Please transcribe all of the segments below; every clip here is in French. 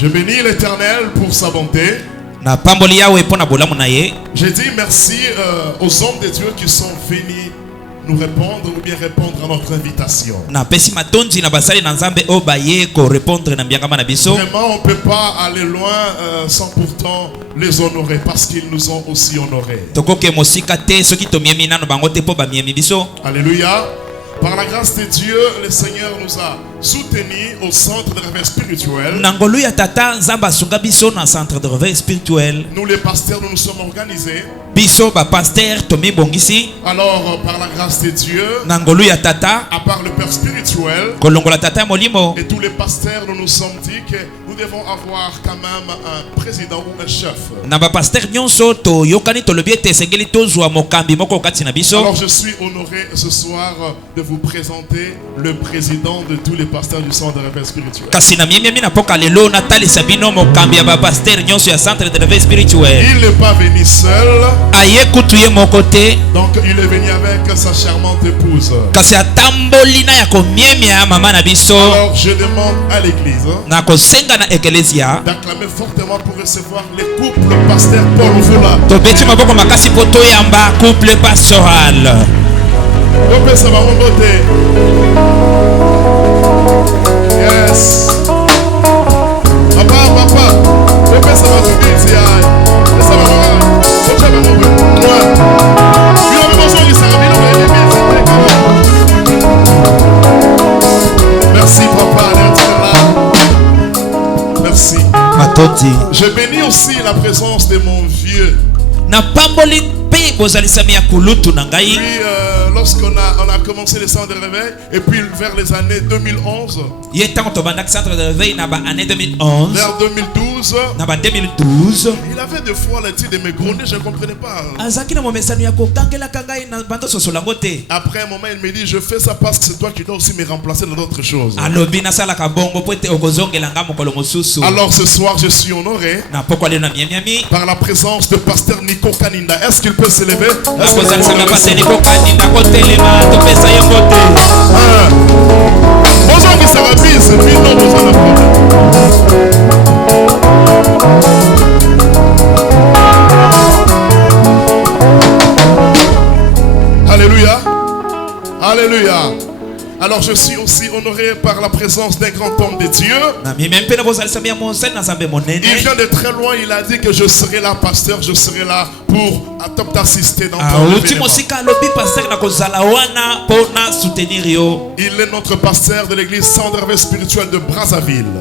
Je bénis l'Éternel pour sa bonté. J'ai dit merci aux hommes de Dieu qui sont venus nous répondre ou bien répondre à notre invitation. Vraiment, on ne peut pas aller loin sans pourtant les honorer parce qu'ils nous ont aussi honorés. Alléluia. Par la grâce de Dieu, le Seigneur nous a soutenus au centre de réveil spirituel. Nous les pasteurs, nous nous sommes organisés. Alors, par la grâce de Dieu, à part le Père spirituel et tous les pasteurs, nous nous sommes dit que nous devons avoir quand même un président ou un chef. Alors, je suis honoré ce soir de vous présenter le président de tous les pasteurs du centre de réveil spirituel. Il n'est pas venu seul. Donc il est venu avec sa charmante épouse. Alors je demande à l'église d'acclamer fortement pour recevoir les couples pasteur Paul Vula. Couple pastoral. Yes. Papa. Merci papa d'être là. Merci. Je bénis aussi la présence de mon vieux. Puis lorsqu'on a commencé le centre de réveil et puis vers les années 2011, vers 2012, il avait des fois le titre de me gronder, je ne comprenais pas. Après un moment, il me dit, je fais ça parce que c'est toi qui dois aussi me remplacer dans d'autres choses. Alors ce soir, je suis honoré par la présence de pasteur Nico Kaninda. Est-ce qu'il peut s'élever? Alléluia. Alléluia. Alors je suis aussi honoré par la présence d'un grand homme de Dieu. Il vient de très loin, il a dit que je serai là, pasteur, je serai là pour t'assister dans ton événement. Il est notre pasteur de l'église Centre de réveil spirituel de Brazzaville.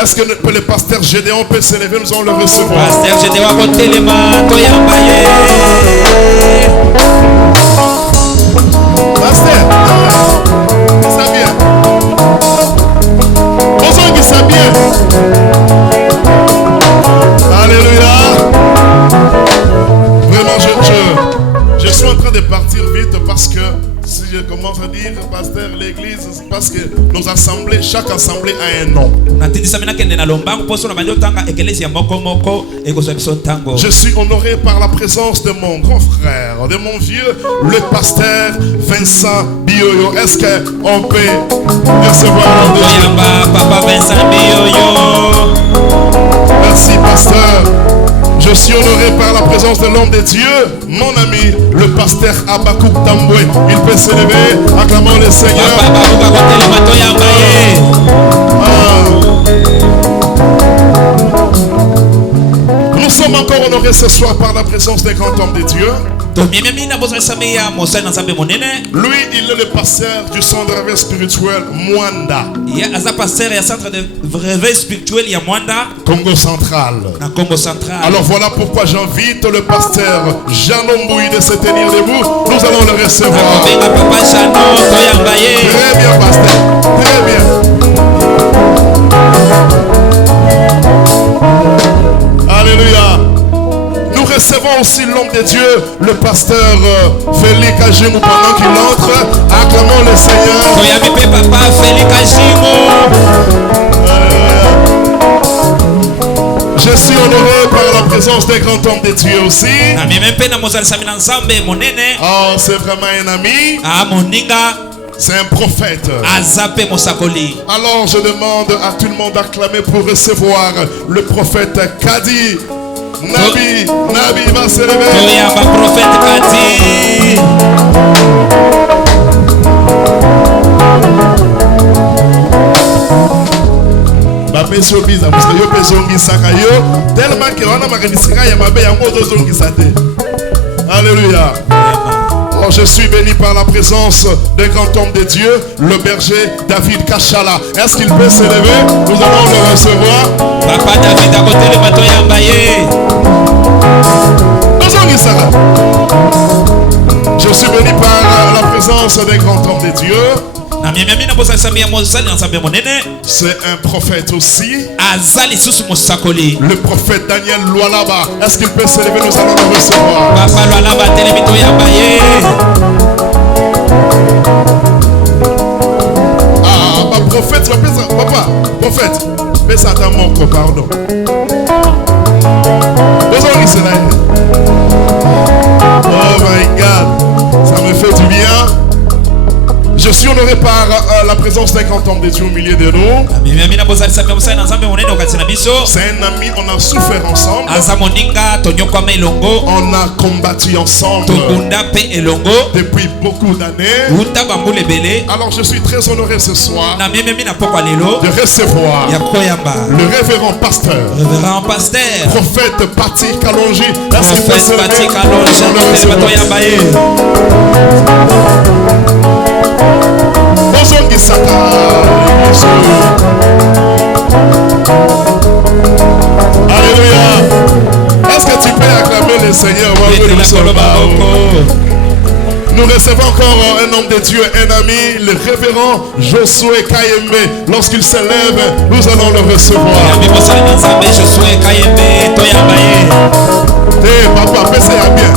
Est-ce que le pasteur Gédéon peut s'élever? Nous allons le recevoir. Pasteur, ça vient. Bonsoir qui ça bien. Alléluia. Vraiment, je suis en train de partir vite parce que si je commence à dire pasteur l'église, c'est parce que nos assemblées, chaque assemblée a un nom. Je suis honoré par la présence de mon grand frère, de mon vieux, le pasteur Vincent Bioyo. Est-ce qu'on peut recevoir Papa Vincent Bioyo? Merci pasteur. Je suis honoré par la présence de l'homme de Dieu, mon ami, le pasteur Abakouk Tamboué. Il peut s'élever, acclamant le Seigneur. Nous sommes encore honorés ce soir par la présence des grands hommes de Dieu. Lui, il est le pasteur du centre de réveil spirituel Mwanda. Congo central. Alors voilà pourquoi j'invite le pasteur Janon Mbouy de se tenir debout. Nous allons le recevoir. Très bien, pasteur. Très bien. Alléluia. Nous recevons aussi l'homme de Dieu, le pasteur Félix Ajimou, pendant qu'il entre. Acclamons le Seigneur. Je suis honoré par la présence des grands hommes de Dieu aussi. Oh, c'est vraiment un ami. C'est un prophète. Alors je demande à tout le monde d'acclamer pour recevoir le prophète Kadi. Nabi va se réveiller. Prophète Kadi. Alléluia. Oh, je suis béni par la présence d'un grand homme de Dieu, le berger David Kachala. Est-ce qu'il peut s'élever? Nous allons le recevoir. Papa David à côté le bateau Yambaye. Je suis béni par la présence d'un grand homme de Dieu. C'est un prophète aussi. Le prophète Daniel Lualaba. Est-ce qu'il peut s'élever? Nous allons le recevoir. Papa Lualaba Telemito Yambaye. Ah, prophète, papa, prophète. Mais ça t'a manqué, pardon. Oh my God, ça me fait du bien. Je suis honoré par la présence d'un grand homme de Dieu au milieu de nous. C'est un ami, on a souffert ensemble. On a combattu ensemble depuis beaucoup d'années. Alors je suis très honoré ce soir de recevoir le révérend pasteur, prophète Patrick Kalonji. Prophète Patrick Kalonji. Alléluia. Est-ce que tu peux acclamer le Seigneur? Nous recevons encore un homme de Dieu, un ami, le révérend Josué Kayembe. Lorsqu'il s'élève, nous allons le recevoir. Hey, papa, fais ça bien.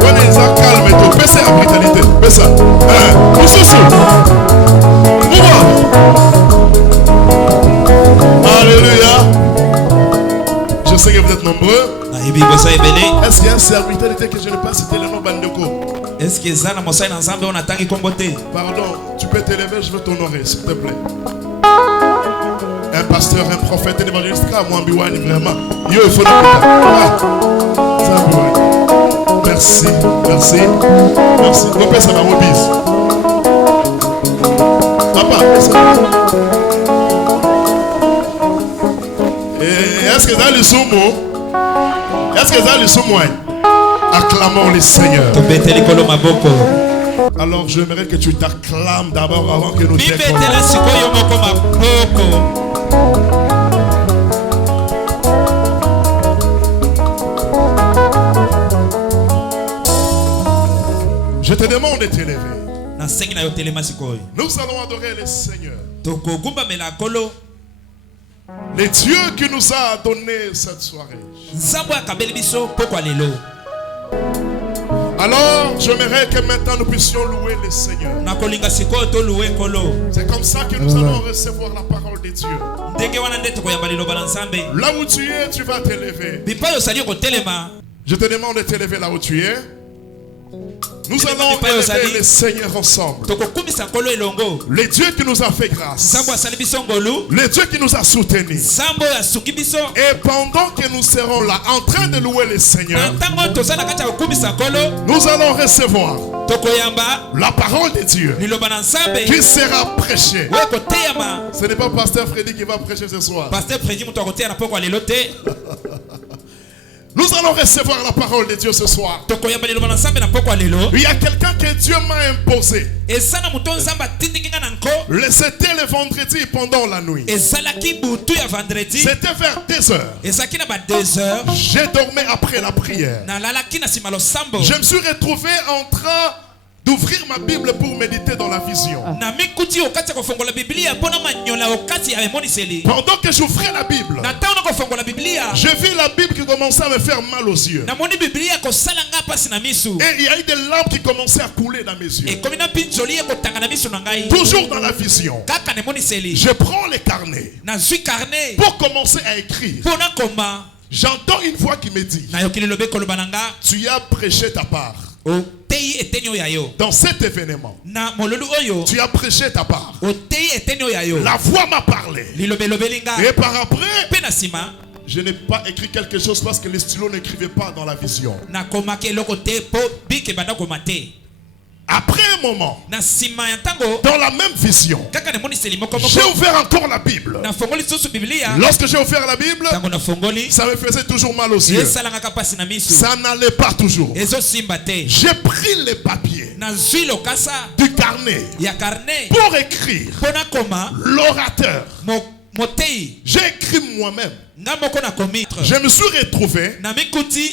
On est calme et tout. Fais ça en brutalité. Fais ça. Alléluia. Je sais que vous êtes nombreux. Est-ce qu'il y a un serviteur que je n'ai pas cité le nom Bandeko? Est-ce que ça Pardon, tu peux t'élever, je veux t'honorer, s'il te plaît. Un pasteur, un prophète, un évangéliste, vraiment. Yo, il faut Merci, merci, merci. Vous ça va mon bis. Papa, est-ce que ça le soumo? Est-ce que ça le soumo? Acclamons les seigneurs. Alors j'aimerais que tu t'acclames d'abord avant que nous décollions. Je te demande de t'élever. Nous allons adorer le Seigneur. Les dieux qui nous a donné cette soirée. Alors, j'aimerais que maintenant nous puissions louer le Seigneur. C'est comme ça que nous allons recevoir la parole de Dieu. Là où tu es, tu vas t'élever. Je te demande de t'élever là où tu es. Nous allons élever le Seigneur ensemble. Le Dieu qui nous a fait grâce. Le Dieu qui nous a soutenus. Et pendant que nous serons là en train de louer le Seigneur, nous allons recevoir la parole de Dieu qui sera prêchée. Ce n'est pas Pasteur Freddy qui va prêcher ce soir. Nous allons recevoir la parole de Dieu ce soir. Il y a quelqu'un que Dieu m'a imposé. C'était le vendredi pendant la nuit. C'était vers 2h. J'ai dormi après la prière. Je me suis retrouvé en train d'ouvrir ma Bible pour méditer dans la vision. Pendant que j'ouvrais la Bible, j'ai vu la Bible qui commençait à me faire mal aux yeux. Et il y a eu des larmes qui commençaient à couler dans mes yeux. Toujours dans la vision, je prends les carnets pour commencer à écrire. J'entends une voix qui me dit: tu as prêché ta part. Dans cet événement, tu as prêché ta part. La voix m'a parlé. Et par après, je n'ai pas écrit quelque chose parce que les stylos n'écrivaient pas dans la vision. Après un moment, dans la même vision, j'ai ouvert encore la Bible. Lorsque j'ai ouvert la Bible, ça me faisait toujours mal aux yeux. Ça n'allait pas toujours. J'ai pris les papiers du carnet pour écrire l'orateur. J'ai écrit moi-même. Je me suis retrouvé.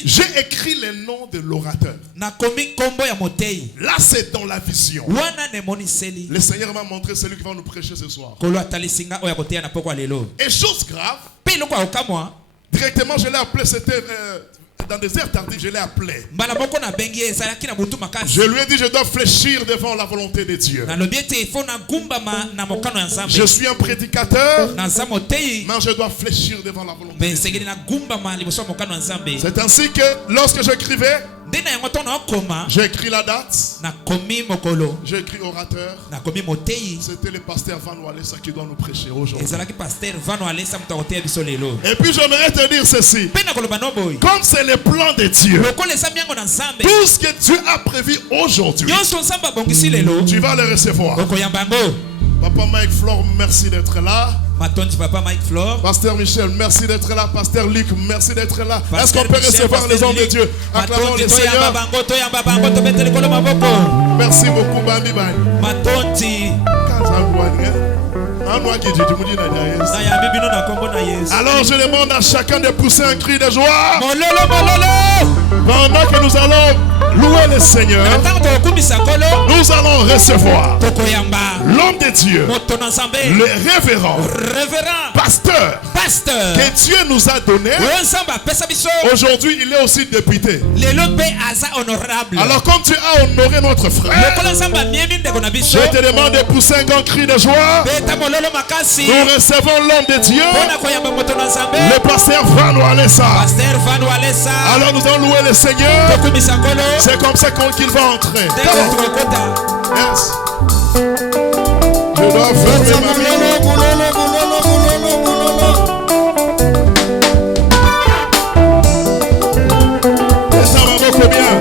J'ai écrit les noms de l'orateur. Là, c'est dans la vision. Le Seigneur m'a montré celui qui va nous prêcher ce soir. Et chose grave, directement je l'ai appelé, c'était dans des heures tardives, je l'ai appelé. Je lui ai dit, je dois fléchir devant la volonté de Dieu. Je suis un prédicateur, mais je dois fléchir devant la volonté de Dieu. C'est ainsi que lorsque j'écrivais, j'ai écrit la date, j'ai écrit orateur. C'était le pasteur Van Walesa qui doit nous prêcher aujourd'hui. Et puis j'aimerais te dire ceci. Comme c'est le plan de Dieu, tout ce que Dieu a prévu aujourd'hui, tu vas le recevoir. Papa Mike Flore, merci d'être là. Pasteur Michel, merci d'être là. Pasteur Luc, merci d'être là. Est-ce qu'on peut recevoir les hommes de Dieu? Acclamons le Seigneur. Merci beaucoup, Bambi Bani. Alors je demande à chacun de pousser un cri de joie. Pendant que nous allons louer le Seigneur, nous allons recevoir l'homme de Dieu, le révérend, pasteur, que Dieu nous a donné. Aujourd'hui, il est aussi député. Alors comme tu as honoré notre frère, je te demande de pousser un grand cri de joie. Nous recevons l'homme de Dieu, le pasteur Van Walesa. Alors nous allons louer le Seigneur. C'est comme ça qu'il va entrer. Yes. Je dois fermer ma vie. Et ça va beaucoup bien.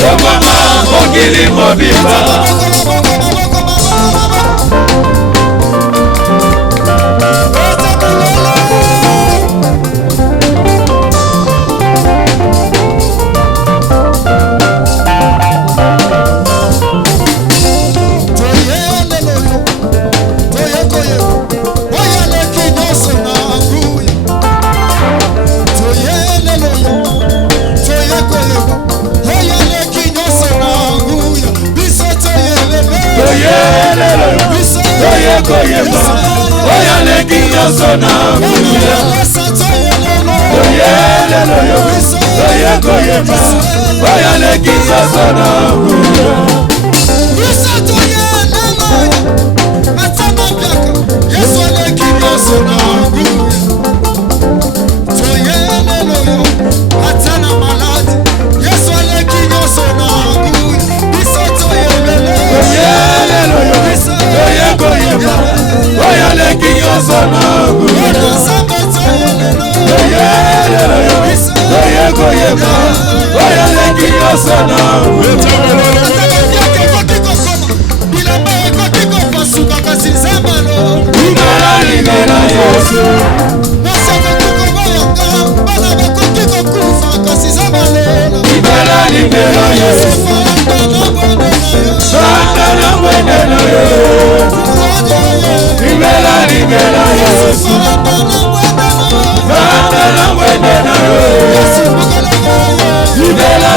Tokoma mokili mobimba. Koyeba, oya leki nyosona nguya. Oyelelo yo, oya koyeba, oya leki nyosona nguya. Yesu leki nyosona nguya. Oyelelo yo, atana maladi. Yesu leki nyosona nguya. Oyelelo yo, oya koyeba. Oya leki nyosona nguya. Oya koyeba. Oya leki nyosona nguya. Libera Yesu. Libera Yesu. Santa na mwende na Yesu. Libera Yesu. Santa na mwende na Yesu. Libera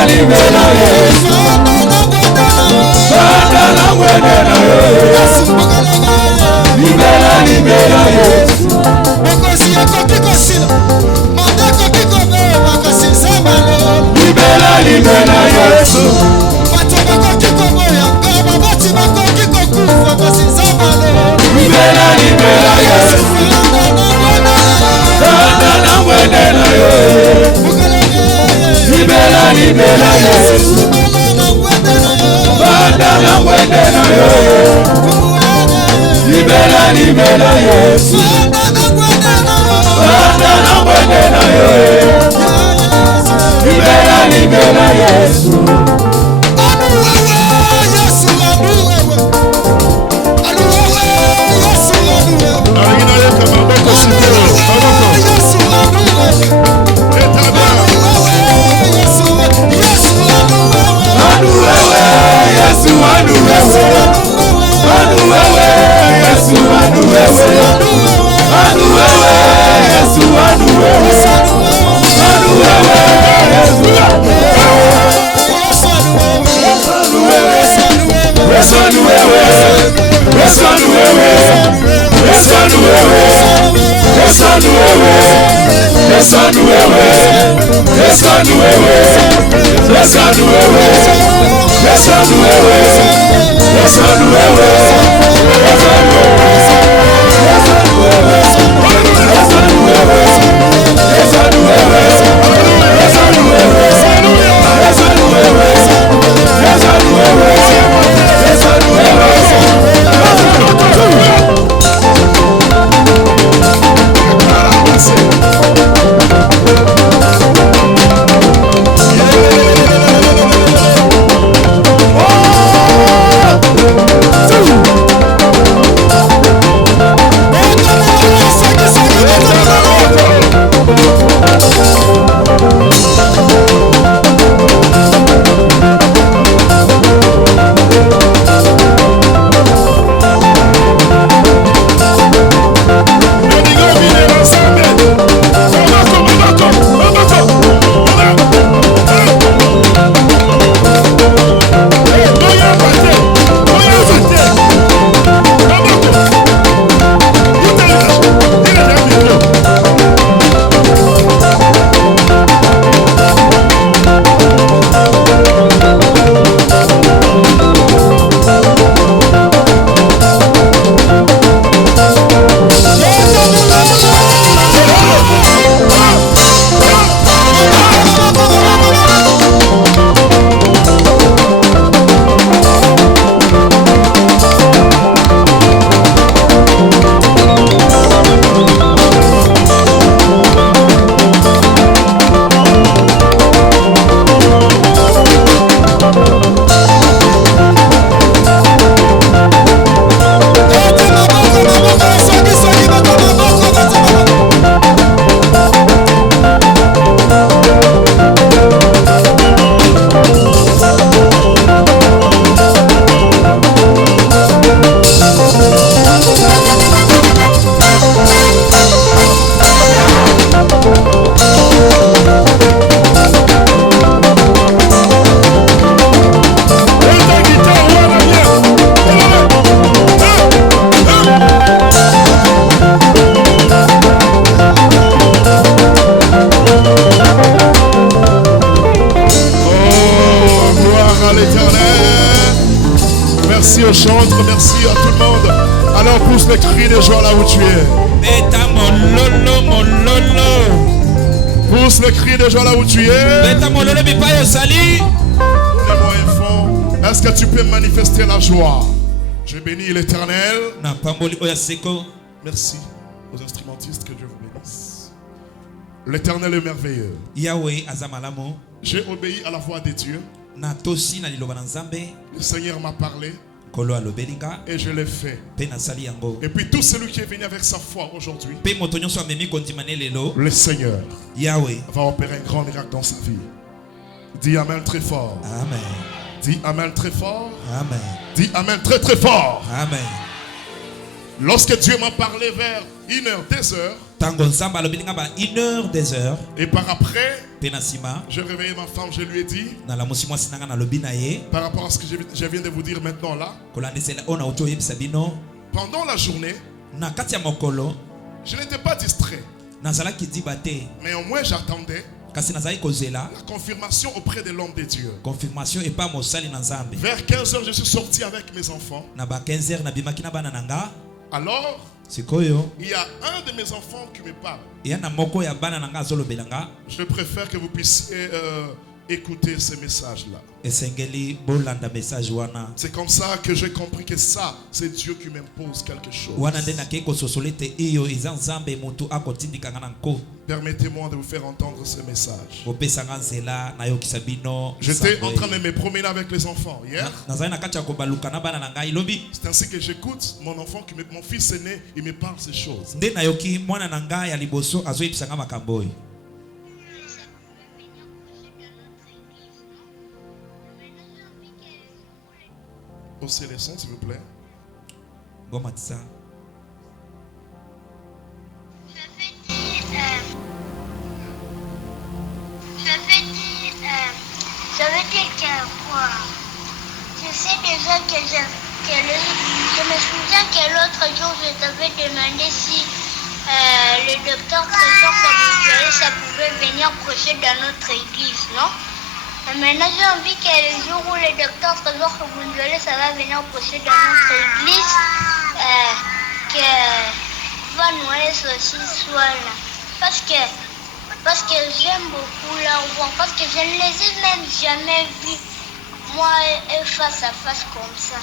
Yesu. Santa na mwende na Yesu. Libera Yesu. Libera Yesu. Libera Yesu. Santa na mwende na Yesu. Libera Yesu. Santa na mwende na Yesu. Libera Yesu. Santa na mwende na Yesu. Libera Yesu. le cri de joie là où tu es. Beta mololo mololo. Pousse le cri de joie là où tu es. Beta mololo bipayo sali. Les mots fonds. Est-ce que tu peux manifester la joie? Je bénis l'Éternel. Na pamboli oya seko. Merci aux instrumentistes, que Dieu vous bénisse. L'Éternel est merveilleux. Yahweh azamalamo. J'ai obéi à la voix de Dieu. Na tosi na liloba na Nzambe. Le Seigneur m'a parlé Kolo alobelinga. et je l'ai fait. Pe na sali yango. Et puis tout celui qui est venu avec sa foi aujourd'hui, Pe moto nyonso amemi kondimane lelo. le Seigneur Yahweh. va opérer un grand miracle dans sa vie. Dis Amen très fort. Amen. Dis Amen très fort. Amen. Dis Amen très très fort. Amen. Lorsque Dieu m'a parlé vers 1h, 2h, Tango Nzambe alobelinga ba 1h, 2h. et par après, Pe na sima. j'ai réveillé ma femme, je lui ai dit, Na la mosi mwasi nanga na lobi na ye. par rapport à ce que je viens de vous dire maintenant là, Kolandesela ona oto yebisa bino. pendant la journée, Na kati ya mokolo. je n'étais pas distrait, Nazalaki diba te. mais au moins j'attendais Kasi nazali kozela. la confirmation auprès de l'homme de Dieu. Confirmation et pas mosali na Nzambe. Vers 15h, je suis sorti avec mes enfants. Na ba 15h na bimaki na bana nanga. Alors, Sikoyo. il y a un de mes enfants qui me parle. Ya na moko ya bana nanga azolobelanga. Je préfère que vous puissiez écouter ces messages-là. Esengeli bolanda message wana. C'est comme ça que j'ai compris que ça, c'est Dieu qui m'impose quelque chose. Wana nde na keko sosolete iyo eza Nzambe mutu akotindika ngana nko. Permettez-moi de vous faire entendre ce message. Opesa nzela na yokisa bino. J'étais en train de me promener avec les enfants hier. Nazali na kati ya kobaluka na bana nanga ilobi. C'est ainsi que j'écoute mon enfant, mon fils aîné, il me parle ces choses. Nde na yoki mwana nanga ya liboso azoyebisa nga makambo oyo. Haussez les sons, s'il vous plaît. Goma tisa. Ça veut dire que quoi? Je sais déjà que je me souviens que l'autre jour je t'avais demandé si le docteur Trésor Kaboudiole, ça pouvait venir prêcher dans notre église, non? Et maintenant j'ai envie que le jour où le docteur Trésor Kaboudiole, ça va venir prêcher dans notre église, que Van Wales aussi soit là. Parce que j'aime beaucoup la voir, parce que je ne les ai même jamais vus, moi et face à face comme ça.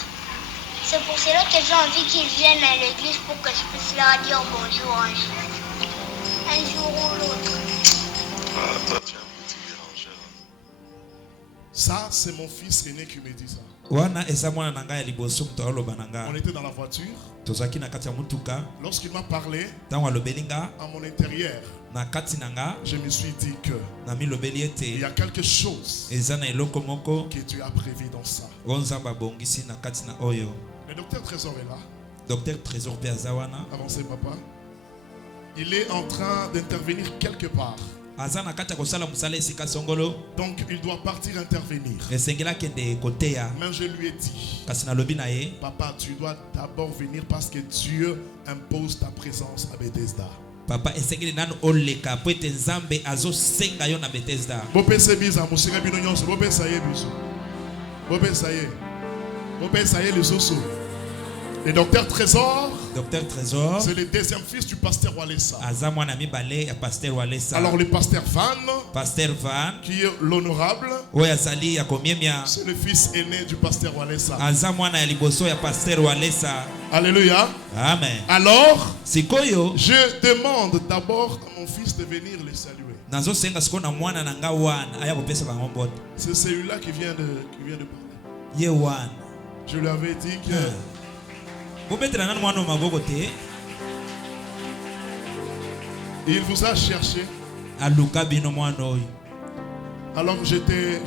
C'est pour cela que j'ai envie qu'ils viennent à l'église pour que je puisse leur dire bonjour un jour ou l'autre. Ah, toi, tu es un petit dérangeur. Ça, c'est mon fils aîné qui me dit ça. Wana eza mwana nanga ya liboso mutu aloba nanga. On était dans la voiture. Tozaki na kati ya mutuka. Lorsqu'il m'a parlé, Tango alobelinga à mon intérieur, na kati nanga. je me suis dit que Na milobeli il ete y a quelque chose eza na eloko moko que Dieu a prévu dans ça. oyo Nzambe abongisi na kati na oyo. Le docteur Trésor est là. Docteur Trésor pe aza wana. Avancez, papa. Il est en train d'intervenir quelque part. Aza na kati ya kosala mosala esika songolo. Donc, il doit partir intervenir. Esengeli akende koteya. Mais je lui ai dit, Kasi nalobi na ye. papa, tu dois d'abord venir parce que Dieu impose ta présence à Bethesda. Papa esengeli nanu oleka po ete Nzambe azosenga yo na Bethesda. Bopesa biza musika bino nyonso bopesa ye biso. Bopesa ye. Bopesa ye les osso. Le docteur Trésor, Docteur Trésor c'est le deuxième fils du pasteur Walesa. aza mwana mibale ya Pasteur Walesa. Alors le pasteur Van, Pasteur Van qui est l'honorable, oyo azali ya komiemia c'est le fils aîné du pasteur Walesa. aza mwana ya liboso ya Pasteur Walesa. Alléluia. Amen. Alors, Sikoyo je demande d'abord à mon fils de venir le saluer. nazosenga sikoyo na mwana nanga wana aya kopesa bango mbote. C'est celui-là qui vient de parler. Ye wana. Je lui avais dit que Bobetela nanu mwana maboko te. il vous a cherché. Aluka bino mwana oyo. Alors j'étais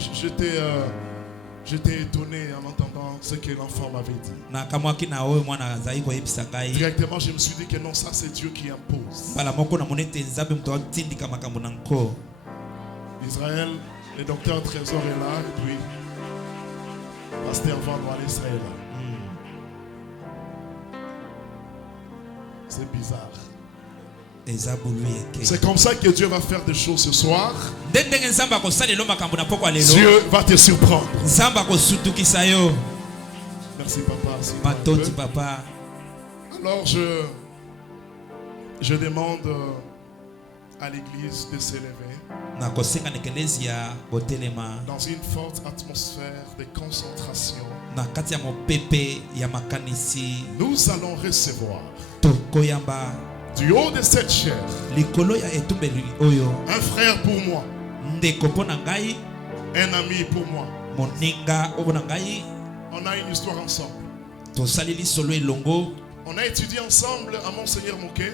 étonné en entendant ce que l'enfant m'avait dit. Na kamwaki na oyo mwana azali koyebisa ngai. Directement, je me suis dit que non, ça c'est Dieu qui impose. Bala moko na monete Nzambe mutu atindika makambo na nko. Israël, le docteur Trésor est là, et puis Pasteur Van Walesa est là. C'est bizarre. C'est comme ça que Dieu va faire des choses ce soir. Dieu va te surprendre. Merci papa. Matonti papa. Alors je demande à l'église de s'élever dans une forte atmosphère de concentration. Nous allons recevoir du haut de cette chair un frère pour moi, un ami pour moi. On a une histoire ensemble. On a étudié ensemble à Monseigneur Moké.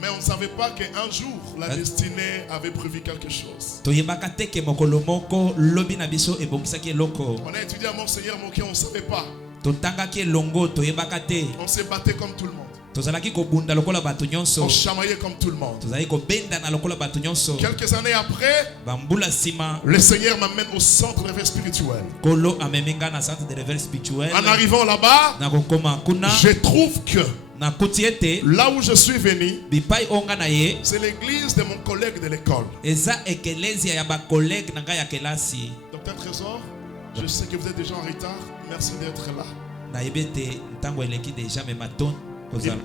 Mais on ne savait pas qu'un jour la destinée avait prévu quelque chose. On a étudié à Monseigneur Moké, on ne savait pas. On s'est battu comme tout le monde. On chamaillait comme tout le monde. Quelques années après, le Seigneur m'amène au centre de réveil spirituel. En arrivant là-bas, je trouve que là où je suis venu, c'est l'église de mon collègue de l'école. Docteur Trésor, je sais que vous êtes déjà en retard. Merci d'être là.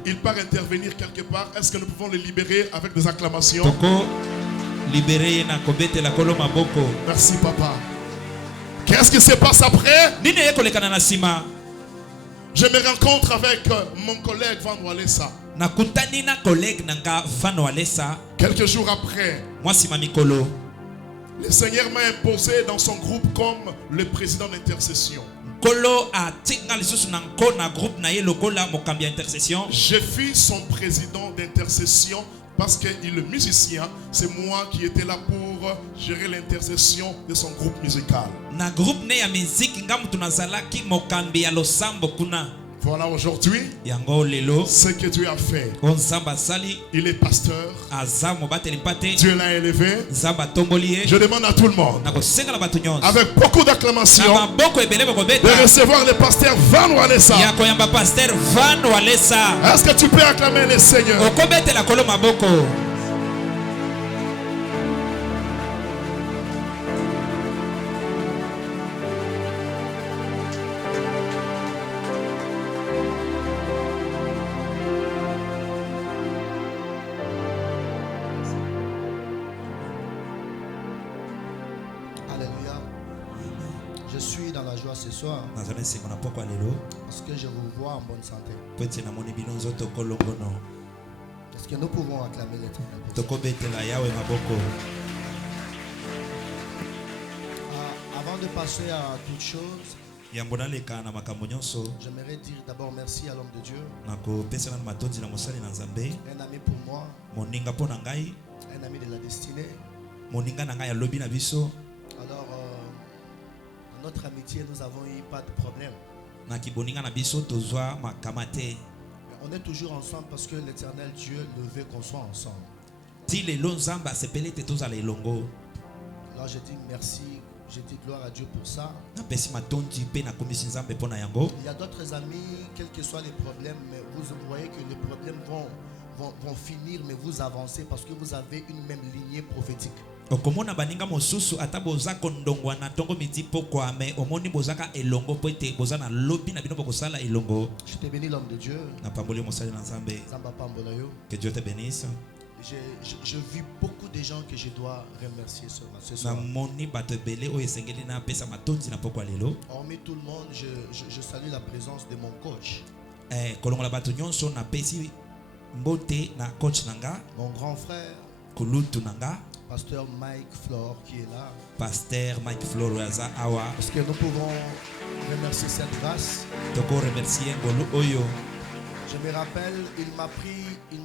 Il part intervenir quelque part. Est-ce que nous pouvons le libérer avec des acclamations? Merci papa. Qu'est-ce qui se passe après? Je me rencontre avec mon collègue Van Walesa. Quelques jours après, le Seigneur m'a imposé dans son groupe comme le président d'intercession. Je fus son président d'intercession parce qu'il est musicien. C'est moi qui étais là pour gérer l'intercession de son groupe musical. Voilà aujourd'hui ce que Dieu a fait. Il est pasteur. Dieu l'a élevé. Je demande à tout le monde, avec beaucoup d'acclamations, de recevoir le pasteur Van Walesa. Est-ce que tu peux acclamer le Seigneur? ce soir parce que je vous vois en bonne santé. Est-ce que nous pouvons acclamer l'Éternel? Avant de passer à toute chose, j'aimerais dire d'abord merci à l'homme de Dieu, un ami pour moi, un ami de la destinée. Alors notre amitié, nous avons eu pas de problème. On est toujours ensemble parce que l'Éternel Dieu le veut qu'on soit ensemble. Alors je dis merci, je dis gloire à Dieu pour ça. Il y a d'autres amis, quels que soient les problèmes, mais vous voyez que les problèmes vont finir, mais vous avancez parce que vous avez une même lignée prophétique. Je te bénis l'homme de Dieu. Que Dieu te bénisse. Je vis beaucoup de gens que je dois remercier ce soir. Hormis tout le monde, je salue la présence de mon coach. Mon grand frère, Pasteur Mike Flore, qui est là. Pasteur Mike Flore awa. Parce que nous pouvons remercier cette grâce. Je me rappelle, il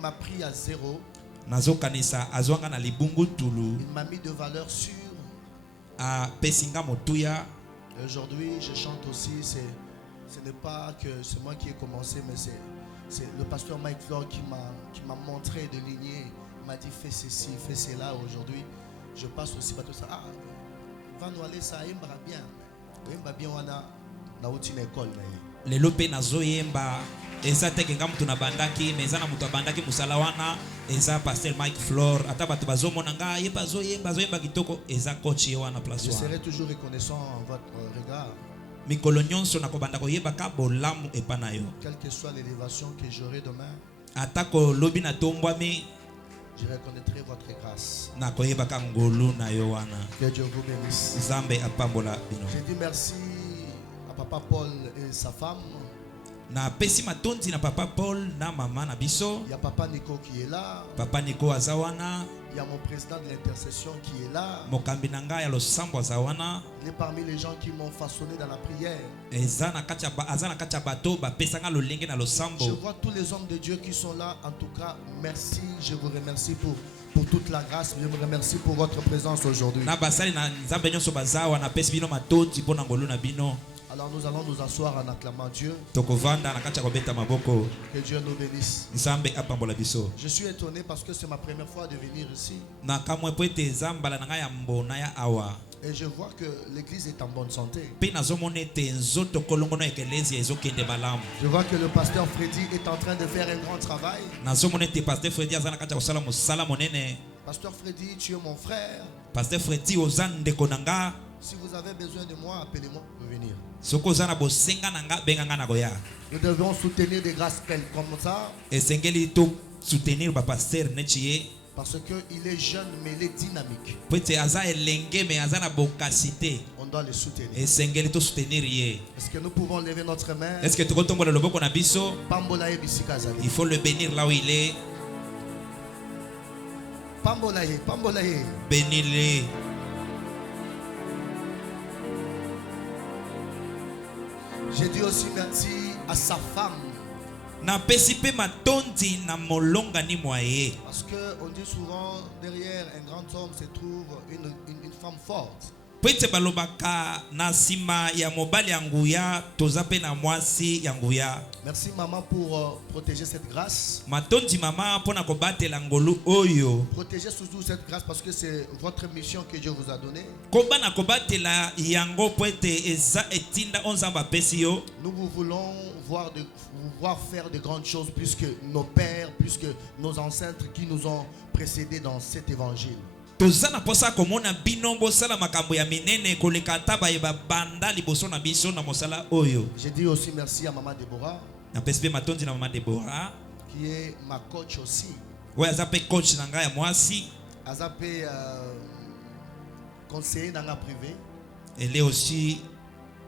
m'a pris à zéro. Il m'a mis de valeur sûre. Aujourd'hui, je chante aussi. Ce n'est pas que c'est moi qui ai commencé, mais c'est le pasteur Mike Flore qui m'a montré de lignée. Il m'a dit fais ceci, fais cela. Aujourd'hui, je passe aussi par tout ça. Ah, va nous aller ça, il va bien. Il va bien, on a une école. Les lopé nazo yemba. Eza tekenga mtu na bandaki, meza na mtu bandaki musalawana. Eza pasteur Mike Flore. Ata batu bazomo nanga yeba zo yemba kitoko. Eza coach yewana place. Je serai toujours reconnaissant en votre regard. mikolo nyonso nakobanda koyebaka bolamu epa na yo. Quelle que soit l'élévation que j'aurai demain, Atako lobi na tombwami je reconnaîtrai votre grâce. nakoyebaka ngolu na yo wana. Que Dieu vous bénisse. Nzambe apambola bino. Je dis merci à Papa Paul et sa femme. Na pesi matondi na papa Paul na mama na biso. Il y a Papa Nico qui est là. Papa Nico azawana. Il y a mon président de l'intercession qui est là. Mokambi nanga ya losambo azawana. Il est parmi les gens qui m'ont façonné dans la prière. Azana kacha bato ba pesanga lolenge na Je losambo. vois tous les hommes de Dieu qui sont là. En tout cas, merci. Je vous remercie pour toute la grâce. Je vous remercie pour votre présence aujourd'hui. Na basali na nzambe nyonso bazawa na pesi bino matondi pona ngolu na bino. Alors nous allons nous asseoir en acclamant Dieu. Tokovanda na kacha kobeta maboko. Que Dieu nous bénisse. Nzambe apambola biso. Je suis étonné parce que c'est ma première fois de venir ici. Na kamwe poete zambala na ya mbona ya awa. Et je vois que l'église est en bonne santé. Pe nazomone te nzoto kolongo na ekelezi ezokende malamu. Je vois que le pasteur Freddy est en train de faire un grand travail. Nazomone te pasteur Freddy azana kacha kosala musala monene. Pasteur Freddy, tu es mon frère. Pasteur Freddy ozande konanga. Si vous avez besoin de moi, appelez-moi pour venir. Soko zana bosenga nanga benga na goya. Nous devons soutenir des grâces comme ça. Esengeli to soutenir ba pasteur nechiye. Parce qu'il est jeune mais il est dynamique. Poete aza elenge me azana bokasite. On doit le soutenir. Esengeli to soutenir ye. Est-ce que nous pouvons lever notre main? Est-ce que tu tomber le loboko na biso? Pambolaye bisikazali. Il faut le bénir là où il est. Pambolaye, pambolaye. Bénis-le. J'ai dit aussi merci à sa femme. Na pesipe matondi na molonga ni mwaye. Parce qu'on dit souvent, derrière un grand homme se trouve une femme forte. Poete balobaka na sima ya mobali ya nguya toza pe na mwasi ya nguya. Merci maman pour protéger cette grâce. Matondi mama pona kobatela ngolu oyo. Protéger surtout cette grâce parce que c'est votre mission que Dieu vous a donnée. Koba na kobatela yango poete eza etinda onzamba pesi yo. Nous vous voulons voir faire de grandes choses plus que nos pères, plus que nos ancêtres qui nous ont précédés dans cet évangile. Tozana posa komona binombo sala makambo ya minene koleka taba eba banda liboso na biso na mosala oyo. J'ai dit aussi merci à maman Déborah. Na pesipe matondi na mama Deborah. Qui est ma coach aussi. Ouais, azape coach nanga ya mwasi. Azape conseiller nanga privé. Elle est aussi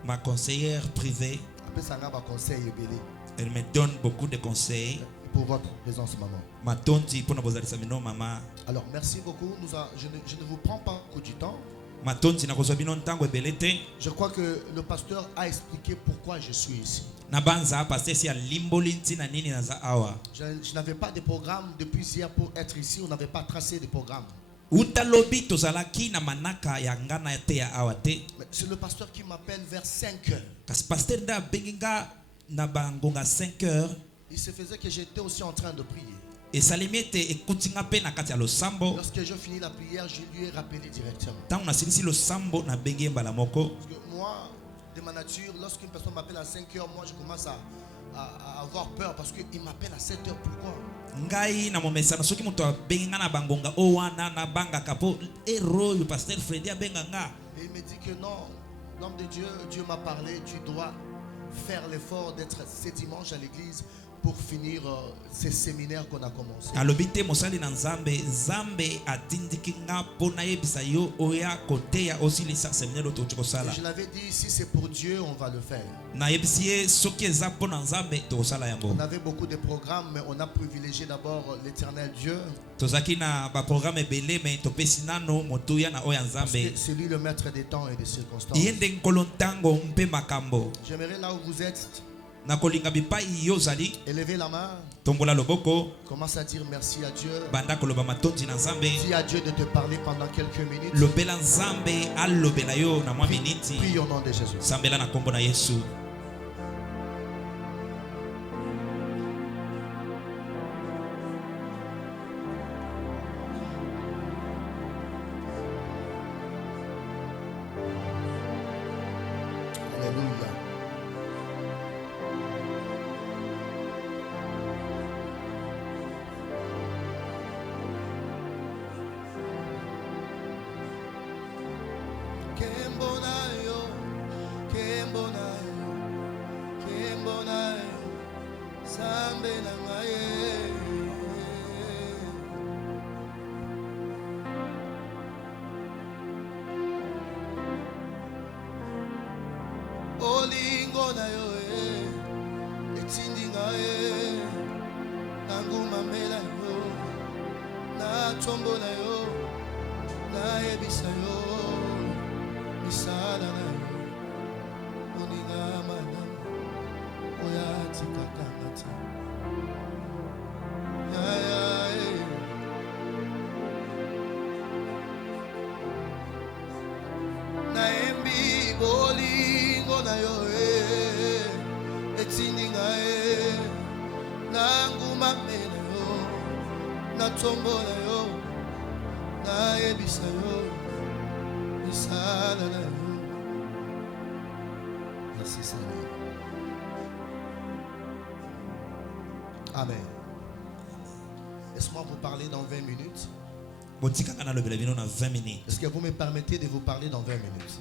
ma conseillère privée. Après ça nanga conseil belé. Elle me donne beaucoup de conseils. Pour votre présence maman. Matondi pona bozalisa mino mama. Alors merci beaucoup. Je ne vous prends pas beaucoup du temps. Matondi na kozwa bino ntango ebelete. Je crois que le pasteur a expliqué pourquoi je suis ici. Na banza pasteur si alimboli ntina nini naza awa. Je n'avais pas de programme depuis hier pour être ici. On n'avait pas tracé de programme. Utalobi tozalaki na manaka ya ngana te ya awa te. C'est le pasteur qui m'appelle vers 5 heures. Kasi pasteur nda benginga na bangonga 5 heures. Il se faisait que j'étais aussi en train de prier. Et salimete ekutinga pe na kati ya losambo. Lorsque je finis la prière, je lui ai rappelé directement. Tango na silisi losambo na bengi mbala moko. Parce que moi, de ma nature, lorsqu'une personne m'appelle à 5 heures, moi je commence à avoir peur parce qu'il m'appelle à 7 heures. Pourquoi? Ngai na momesana soki muto abenga na bangonga o wana na banga kapo ero yo pasteur Freddy abenga nga. Et il me dit que non, l'homme de Dieu, Dieu m'a parlé, tu dois faire l'effort d'être ce dimanche à l'église pour finir ces séminaires qu'on a commencé. Alobite mosali na nzambe nzambe atindiki nga pona yebisa yo oya koteya aussi lisa séminaire to chokosala. Je l'avais dit, si c'est pour Dieu, on va le faire. Na yebisiye soki eza pona nzambe to sala yango. On avait beaucoup de programmes, mais on a privilégié d'abord l'Éternel Dieu. Tozaki na ba programme belé mais to pesi nano motuya na oya nzambe. C'est lui le maître des temps et des circonstances. Yende nkolontango mpe makambo. J'aimerais là où vous êtes, Na kolinga bipai yozali. élevez la main. Tombola loboko. Commence à dire merci à Dieu. Banda koloba matondi na nzambe. Dis à Dieu de te parler pendant quelques minutes. Lobela nzambe alobela yo na mwa miniti. Prie au nom de Jésus. Sambela na kombo na Yesu. Alléluia. Kembonayo, Kembonayo. Nzambe na ngai. Olingo na yo etindi ngai nanguma mela yo na tombo na yo na ebisa yo misala na yo oninga madam oya tikaka ngati ya ya na embi bolingo na yo etindi ngai nanguma mela yo na tombo na yo na ebisa yo misala na yo. Merci Seigneur. Amen. Laisse-moi vous parler dans 20 minutes. Est-ce que vous me permettez de vous parler dans 20 minutes?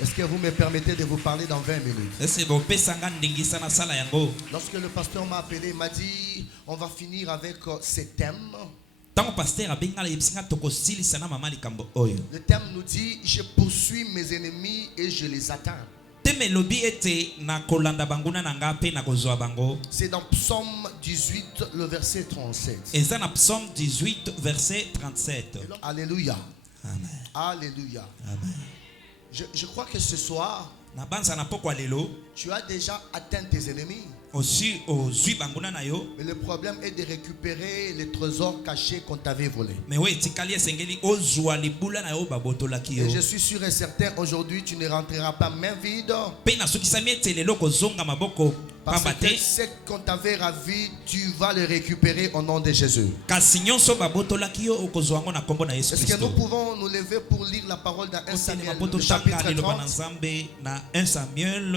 Est-ce que vous me permettez de vous parler dans 20 minutes? Lorsque le pasteur m'a appelé, il m'a dit on va finir avec ces thèmes. Le thème nous dit je poursuis mes ennemis et je les atteins. C'est dans Psaume 18, le verset 37. Alléluia. Amen. Alléluia. Amen. Je crois que ce soir, tu as déjà atteint tes ennemis. Mais le problème est de récupérer les trésors cachés qu'on t'avait volés. Et je suis sûr et certain, aujourd'hui, tu ne rentreras pas main vide. Parce que ce qu'on t'avait ravi, tu vas le récupérer au nom de Jésus. Est-ce que nous pouvons nous lever pour lire la parole dans 1 Samuel,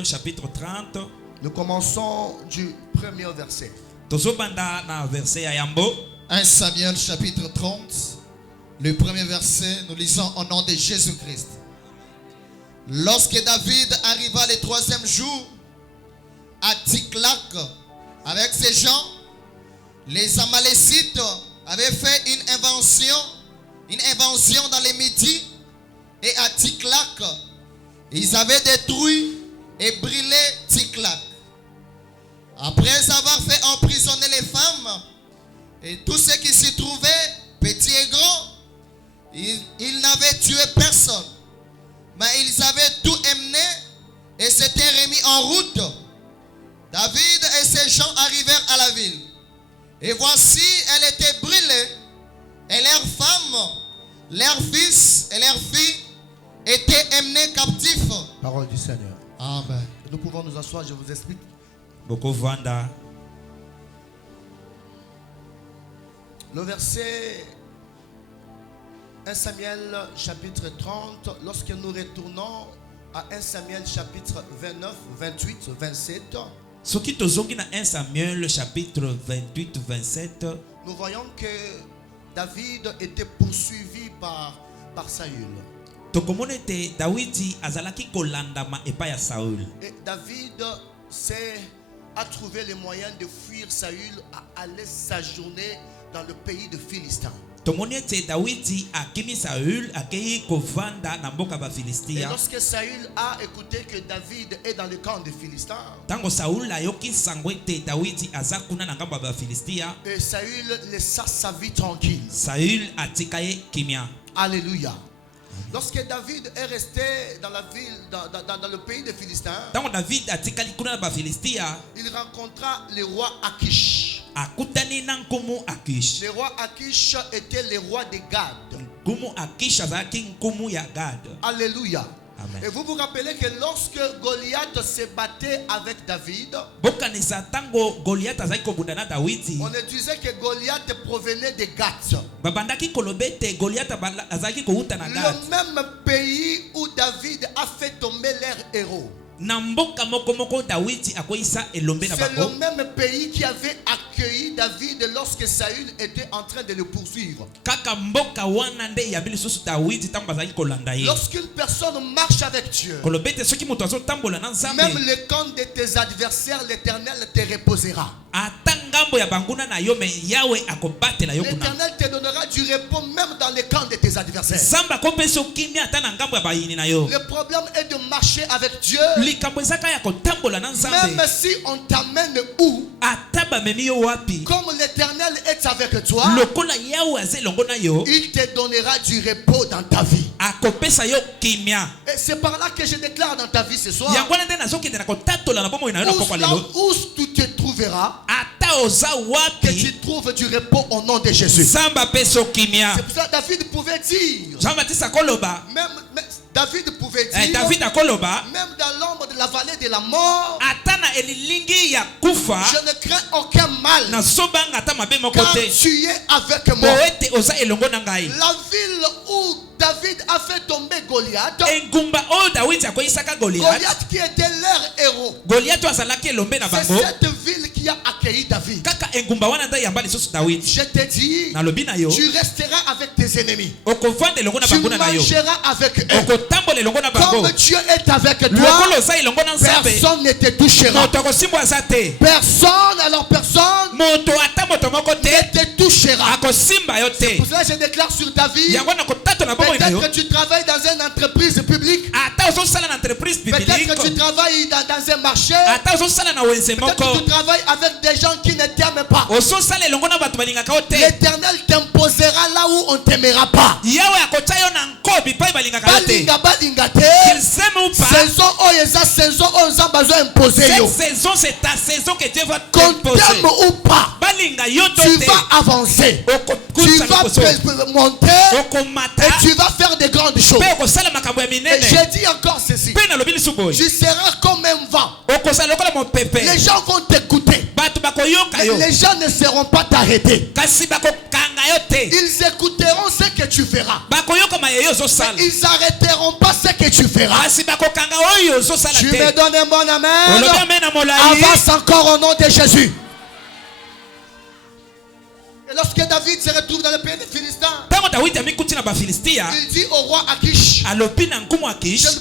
chapitre 30? Nous commençons du premier verset. 1 Samuel chapitre 30, le premier verset, nous lisons au nom de Jésus-Christ. Lorsque David arriva le 3e jour à Tsiklag avec ses gens, les Amalécites avaient fait une invention dans les Midi, et à Tsiklag, ils avaient détruit et brûlé Tsiklag. Après avoir fait emprisonner les femmes et tous ceux qui s'y trouvaient, petits et grands, ils n'avaient tué personne, mais ils avaient tout emmené et s'étaient remis en route. David et ses gens arrivèrent à la ville, et voici, elle était brûlée, et leurs femmes, leurs fils et leurs filles étaient emmenés captifs. Parole du Seigneur. Amen. Nous pouvons nous asseoir, je vous explique. Le verset 1 Samuel chapitre 30, lorsque nous retournons à 1 Samuel chapitre 29, 28, 27, nous voyons que David était poursuivi par Saül. Et David a trouvé les moyens de fuir Saül, à aller séjourner dans le pays de Philistin. Et lorsque Saül a écouté que David est dans le camp des Philistins, et Saül laissa sa vie tranquille. Alléluia. Lorsque David est resté dans la ville, dans le pays des Philistins, il rencontra le roi Akish. Le roi Akish était le roi de Gad. Alléluia. Amen. Et vous vous rappelez que lorsque Goliath se battait avec David, on disait que Goliath provenait de Gath. Le même pays où David a fait tomber leurs héros. C'est le même pays qui avait accueilli accueilli David lorsque Saül était en train de le poursuivre. Lorsqu'une personne marche avec Dieu, même le camp de tes adversaires, l'Éternel te reposera. L'Éternel te donnera du repos même dans le camp de tes adversaires. Le problème est de marcher avec Dieu. Même si on t'amène où, comme l'Éternel est avec toi, il te donnera du repos dans ta vie. Et c'est par là que je déclare dans ta vie ce soir, où tu te trouveras, que tu trouves du repos au nom de Jésus. C'est pour ça que David pouvait dire, David pouvait dire, même dans l'ombre de la vallée de la mort, je ne crains aucun mal, car tu es avec moi. La ville où David a fait tomber Goliath, Goliath qui était leur héros, c'est cette ville qui a accueilli David. Je te dis, tu resteras avec tes ennemis, tu mangeras avec eux. Comme Dieu est avec toi, personne ne te touchera. Personne, alors personne ne te touchera. C'est pour cela que je déclare sur ta vie, peut-être que tu travailles dans une entreprise publique, peut-être que tu travailles dans un marché, peut-être que tu travailles avec des gens qui ne t'aiment pas. L'Éternel t'imposera là où on ne t'aimera pas. Cette saison, c'est ta saison que Dieu va t'imposer. Ou pas, tu vas avancer, tu vas monter, et tu vas faire de grandes choses. Et j'ai dit encore ceci, tu seras comme un vent. Les gens vont t'écouter, les gens ne seront pas t'arrêter. Ils écouteront ce que tu feras, mais ils n'arrêteront pas ce que tu feras. Tu me donnes un bon amen. Avance encore au nom de Jésus. Et lorsque David se retrouve dans le pays des Philistins, il dit au roi Akish, je ne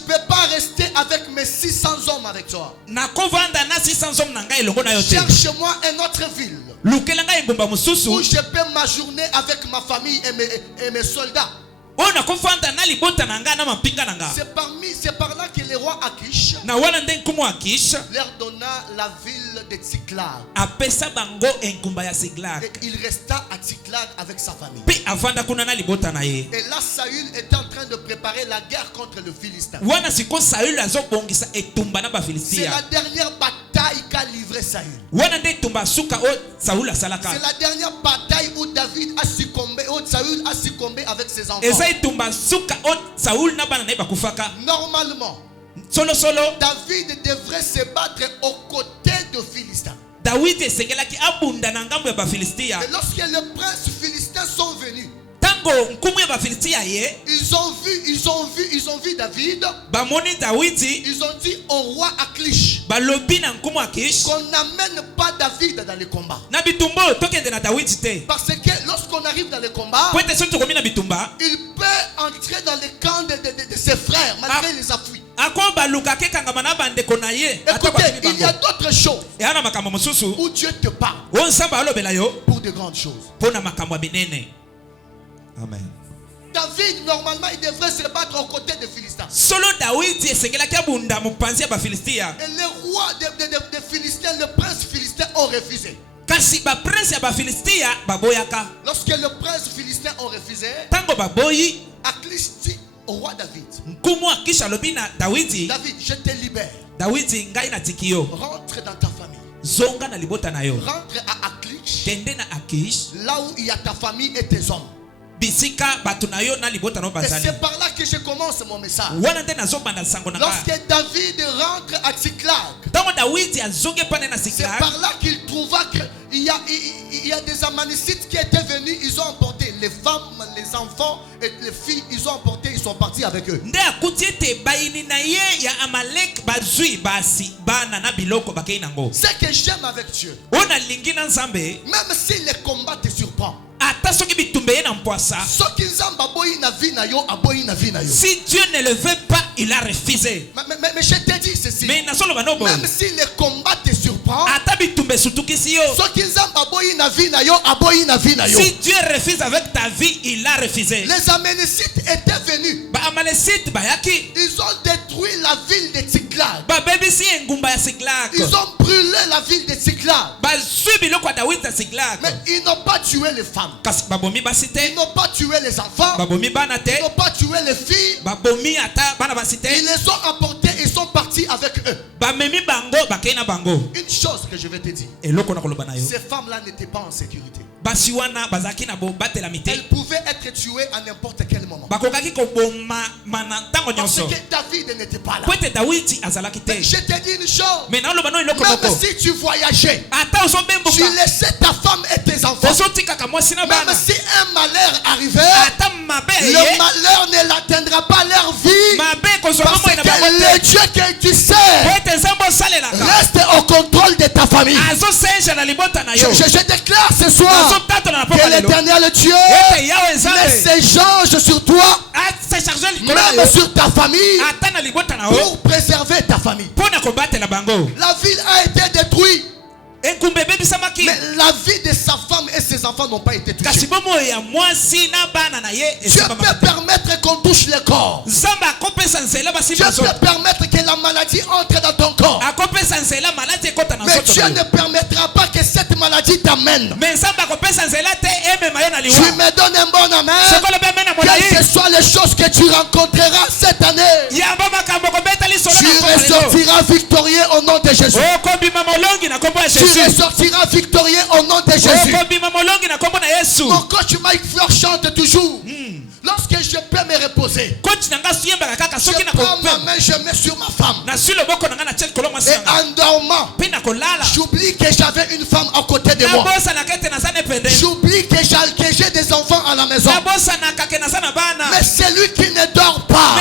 peux pas rester avec mes 600 hommes avec toi. Cherche-moi une autre ville où je peux m'ajourner avec ma famille et mes soldats. C'est par là que le roi Akish leur donna la ville de Tsiklag. Et il resta à Tsiklag avec sa famille. Et là, Saül était en train de préparer la guerre contre le Philistin. C'est la dernière bataille qu'a livré Saül. C'est la dernière bataille où David a succombé, où Saül a succombé avec ses enfants. Normalement, David devrait se battre aux côtés de Philistins. Et lorsque les princes philistins sont venus, ils ont vu David. Ils ont dit au roi Akish qu'on n'amène pas David dans les combats. Parce que lorsqu'on arrive dans les combats, il peut entrer dans le camp de ses frères malgré les appuis. Écoutez, il y a d'autres choses où Dieu te parle pour de grandes choses. Amen. David, normalement, il devrait se battre aux côtés des Philistins. Et les rois des Philistins, le prince philistin, ont refusé. Lorsque le prince philistin ont refusé, Akish dit au roi David, David, je te libère. Rentre dans ta famille. Rentre à Akish, là où il y a ta famille et tes hommes. Et c'est par là que je commence mon message. Lorsque David rentre à Tsiklag, c'est par là qu'il trouva qu'il y a des Amanicites qui étaient venus. Ils ont emporté les femmes, les enfants et les filles. Ils ont emporté, ils sont partis avec eux. Ce que j'aime avec Dieu, même si les combats te surprennent, si Dieu ne le veut pas, il a refusé. mais je te dis ceci, Mais même si les combats te surprennent, si Dieu refuse avec ta vie, il a refusé. les Aménécites étaient venus, ils ont détruit la ville de Tsiklag, ils ont brûlé la ville de Tsiklag, mais ils n'ont pas tué les femmes, ils n'ont pas tué les enfants, ils n'ont pas tué les filles, ils les ont emportés, ils sont partis avec eux. Une chose que je vais te dire, ces femmes-là n'étaient pas en sécurité. Elles pouvaient être tuées à n'importe quel moment. Parce que David n'était pas là. Mais je te dis une chose, même si tu voyageais, tu laissais ta femme et tes enfants, même si un malheur arrivait, le malheur ne l'atteindra pas leur vie, parce que le Dieu que tu sais reste au contrôle de ta famille. Je déclare ce soir que l'Éternel Dieu laisse ses anges sur toi, même sur ta famille, pour préserver ta famille. La ville a été détruite, mais la vie de sa femme et ses enfants n'ont pas été touchés. Dieu peut permettre qu'on touche le corps. Dieu peut permettre que la maladie entre dans ton corps, mais Dieu ne permettra pas que cette maladie t'amène. Tu me donnes un bon amen. Quelles que soient les choses que tu rencontreras cette année, tu ressortiras victorieux au nom de Jésus. Tu ressortiras victorieux au nom de Jésus. Mon coach Mike Fleur chante toujours. Lorsque je peux me reposer, je prends ma main, je mets sur ma femme, et en dormant, j'oublie que j'avais une femme à côté de moi. J'oublie que j'ai des enfants à la maison. Mais celui qui ne dort pas,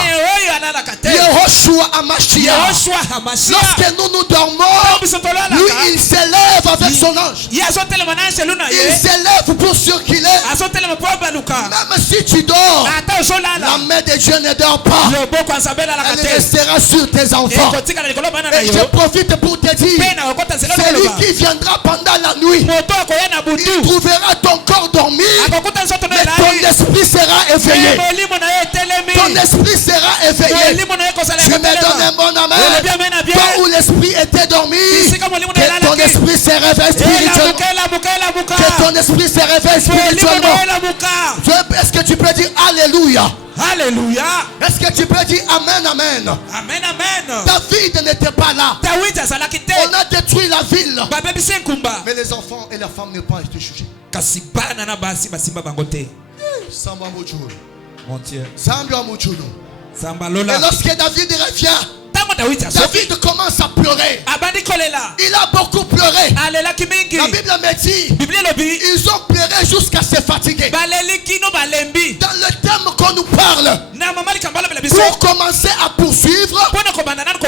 Yehoshua Hamashiach, lorsque nous dormons, lui il s'élève avec son ange. Il s'élève pour circuler. Même si tu dors, la main de Dieu ne dort pas. Elle restera sur tes enfants. Et je profite pour te dire, celui qui viendra pendant la nuit, il trouvera ton corps dormi, mais ton esprit sera éveillé. Ton esprit sera éveillé. Tu me donnes un bon amen. Toi où l'esprit était dormi, que ton esprit se réveille spirituellement. Que ton esprit se réveille spirituellement. Est-ce que tu peux dire Alléluia? Alléluia. Est-ce que tu peux dire Amen, Amen? Amen, amen. David n'était pas là. On a détruit la ville, mais les enfants et la femme n'ont pas été jugés. Mon Dieu. Et lorsque David revient, David commence à pleurer. Il a beaucoup pleuré. La Bible me dit, ils ont pleuré jusqu'à se fatiguer. Dans le thème qu'on nous parle, pour commencer à poursuivre,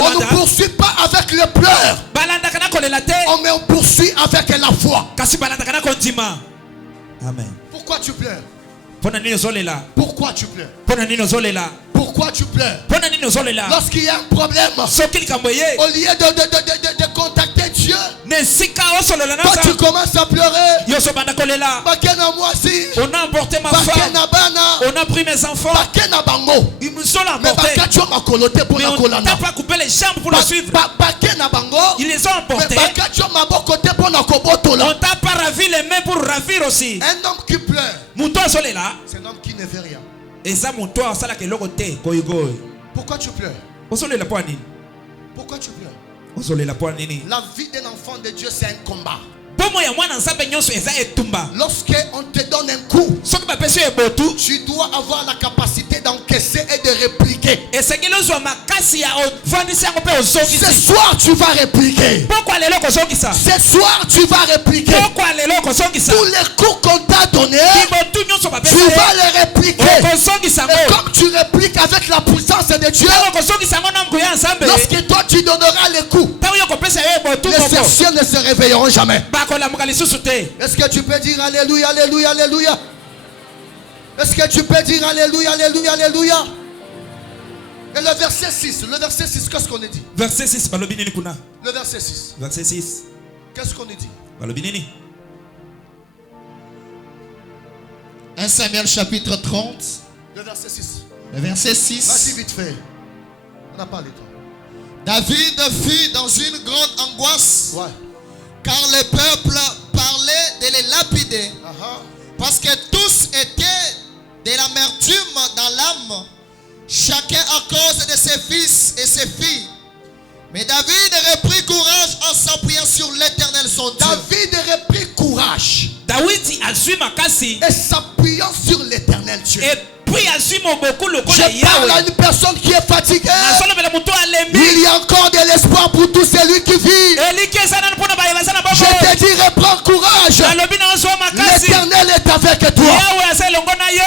on ne poursuit pas avec le pleur, mais on poursuit avec la foi. Amen. Pourquoi tu pleures? Pourquoi tu pleures? Pourquoi tu pleures? Lorsqu'il y a un problème, au lieu de contacter Dieu, toi tu commences à pleurer. On a emporté ma femme, on a pris mes enfants, ils me sont emportés, mais on n'a pas coupé les jambes pour le suivre. Ils les ont emportés, on t'a pas ravi les mains pour ravir aussi. Un homme qui pleure, c'est un homme qui ne veut rien. Pourquoi tu pleures? Pourquoi tu pleures? La vie d'un enfant de Dieu, c'est un combat. Lorsqu'on te donne un coup, tu dois avoir la capacité d'encaisser d'encaisser et de répliquer. Ce soir tu vas répliquer. Ce soir tu vas répliquer. Tous les coups qu'on t'a donnés, tu vas les répliquer. Et comme tu répliques avec la puissance de Dieu, lorsque toi tu donneras les coups, les sorciers ne se réveilleront jamais. Est-ce que tu peux dire alléluia, alléluia, alléluia? Est-ce que tu peux dire alléluia, alléluia, alléluia? Et le verset 6, qu'est-ce qu'on a dit? Verset 6, le verset 6. Verset 6. Qu'est-ce qu'on a dit? 1 Samuel chapitre 30. Le verset 6. Le verset 6. Vas-y vite fait. On n'a pas le temps. David fut dans une grande angoisse. Ouais. Car le peuple parlait de les lapider. Parce que tous étaient de l'amertume dans l'âme, chacun à cause de ses fils et ses filles. Mais David reprit courage en s'appuyant sur l'Éternel son Dieu. David reprit courage et s'appuyant sur l'Éternel Dieu. Je parle à une personne qui est fatiguée. Il y a encore de l'espoir pour tout celui qui vit. Je te dis, reprends courage. L'Éternel est avec toi.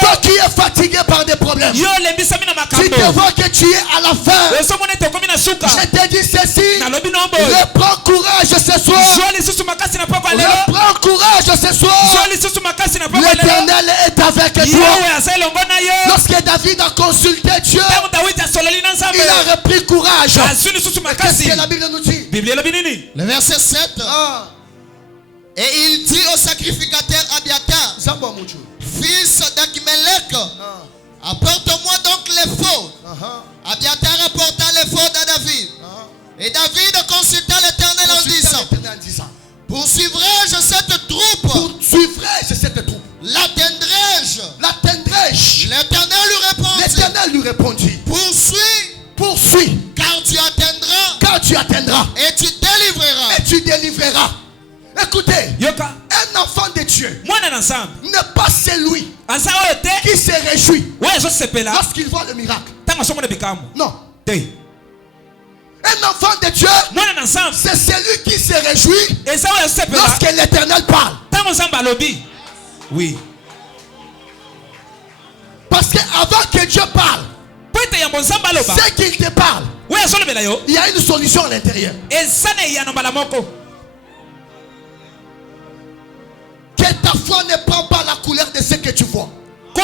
Toi qui es fatigué par des problèmes, tu te vois que tu es à la fin. Je te dis ceci, reprends courage ce soir. Reprends courage ce soir. L'Éternel est avec toi. Lorsque David a consulté Dieu, il a repris courage. Qu'est-ce que la Bible nous dit? Le verset 7. Et il dit au sacrificateur Abiatar, fils d'Achimelech, apporte-moi donc l'éphod. Abiatar apporta l'éphod à David. Et David consulta l'Éternel en disant, poursuivrai-je cette troupe? Poursuivrai-je cette troupe? L'atteindrai-je? L'atteindrai-je? L'Éternel lui répondit, poursuis, car tu atteindras, et tu délivreras. Écoutez, un enfant de Dieu n'est pas celui qui se réjouit lorsqu'il voit le miracle. Non. Un enfant de Dieu, c'est celui qui se réjouit lorsque l'Éternel parle. Oui. Parce qu'avant que Dieu parle, c'est qu'il te parle. Il y a une solution à l'intérieur. Que ta foi ne prend pas la couleur de ce que tu vois. Que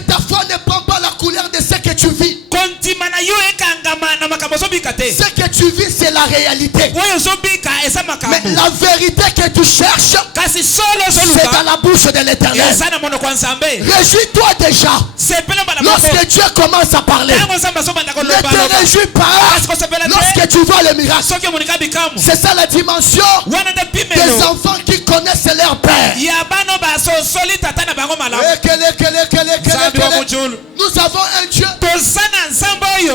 ta foi ne prend pas la couleur de ce que tu vis. Ce que tu vis, c'est la réalité. Mais la vérité que tu cherches, c'est dans la bouche de l'Éternel. Réjouis-toi déjà. Lorsque Dieu commence à parler, ne te réjouis pas lorsque tu vois le miracle. C'est ça la dimension des enfants qui connaissent leur père. Nous avons un Dieu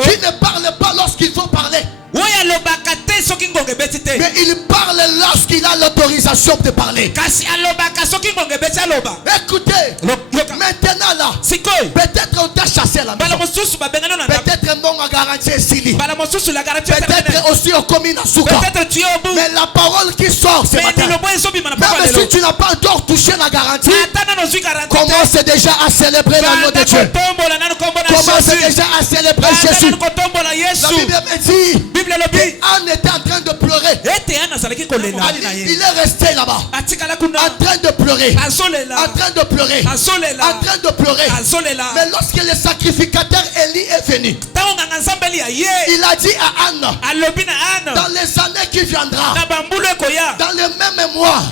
qui ne parle pas lorsqu'il faut parler, mais il parle lorsqu'il a l'autorisation de parler. Écoutez, maintenant là, peut-être on t'a chassé la maison, peut-être mon a garanti Sili, peut-être aussi au commis Nasuka, mais la parole qui sort ce matin, même si tu n'as pas encore touché la garantie, commence déjà à célébrer le nom de Dieu. Commence déjà à célébrer Jésus. La Bible me dit qu'Anne était en train de pleurer. Il est resté là-bas en train de pleurer, en train de pleurer, en train de pleurer. Mais lorsque le sacrificateur Élie est venu, il a dit à Anne, dans les années qui viendront, dans le même mois,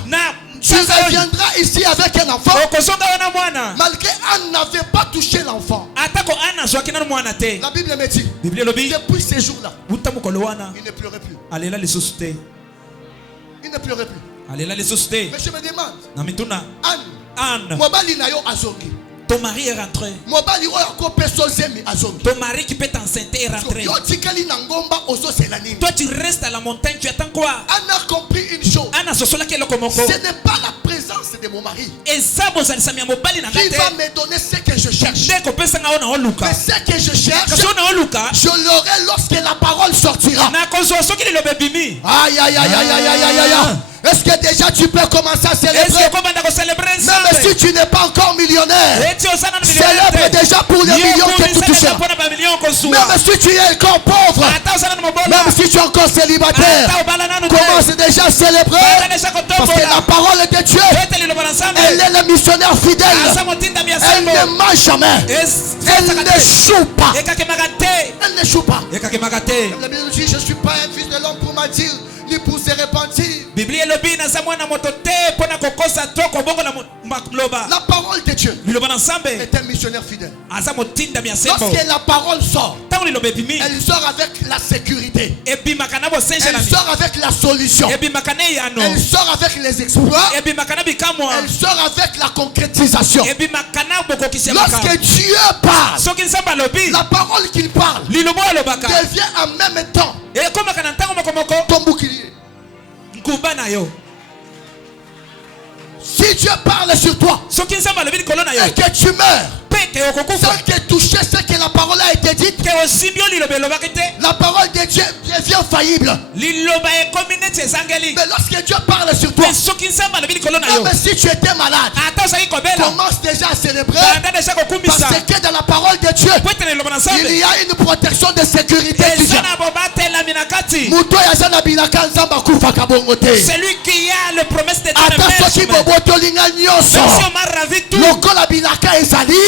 tu reviendras ici avec un enfant. Malgré Anne n'avait pas touché l'enfant. La Bible me dit, depuis ces jours-là, il ne pleurait plus. Il ne pleurait plus. Mais je me demande, Anne, ton mari est rentré. Ton mari qui peut t'enceinte est rentré. Toi tu restes à la montagne, tu attends quoi? Anne a compris une chose. Ce n'est pas la présence de mon mari. Qui va me donner ce que je cherche. Mais ce que je cherche, je l'aurai lorsque la parole sortira. Aïe, aïe, aïe, aïe, aïe, aïe, aïe, aïe. Est-ce que déjà tu peux commencer à célébrer? Même si tu n'es pas encore millionnaire, célèbre déjà pour les millions que tu toucheras. Même si tu es encore pauvre, même si tu es encore célibataire, commence déjà à célébrer. Parce que la parole de Dieu, elle est le missionnaire fidèle. Elle ne ment jamais. Elle n'échoue pas. Elle n'échoue pas. La Bible dit, je ne suis pas un fils de l'homme pour mentir, ni pour se repentir. La parole de Dieu est un missionnaire fidèle. Lorsque la parole sort, elle sort avec la sécurité. Elle sort avec la solution. Elle sort avec les exploits. Elle sort avec la concrétisation. Lorsque Dieu parle, la parole qu'il parle devient en même temps ton bouclier. Si Dieu parle sur toi et que tu meurs sans que toucher ce que la parole a été dite, la parole de Dieu devient faillible. Mais lorsque Dieu parle sur toi, même si tu étais malade, commence déjà à célébrer. Parce que dans la parole de Dieu, il y a une protection de sécurité. Celui qui a le promesse de Dieu.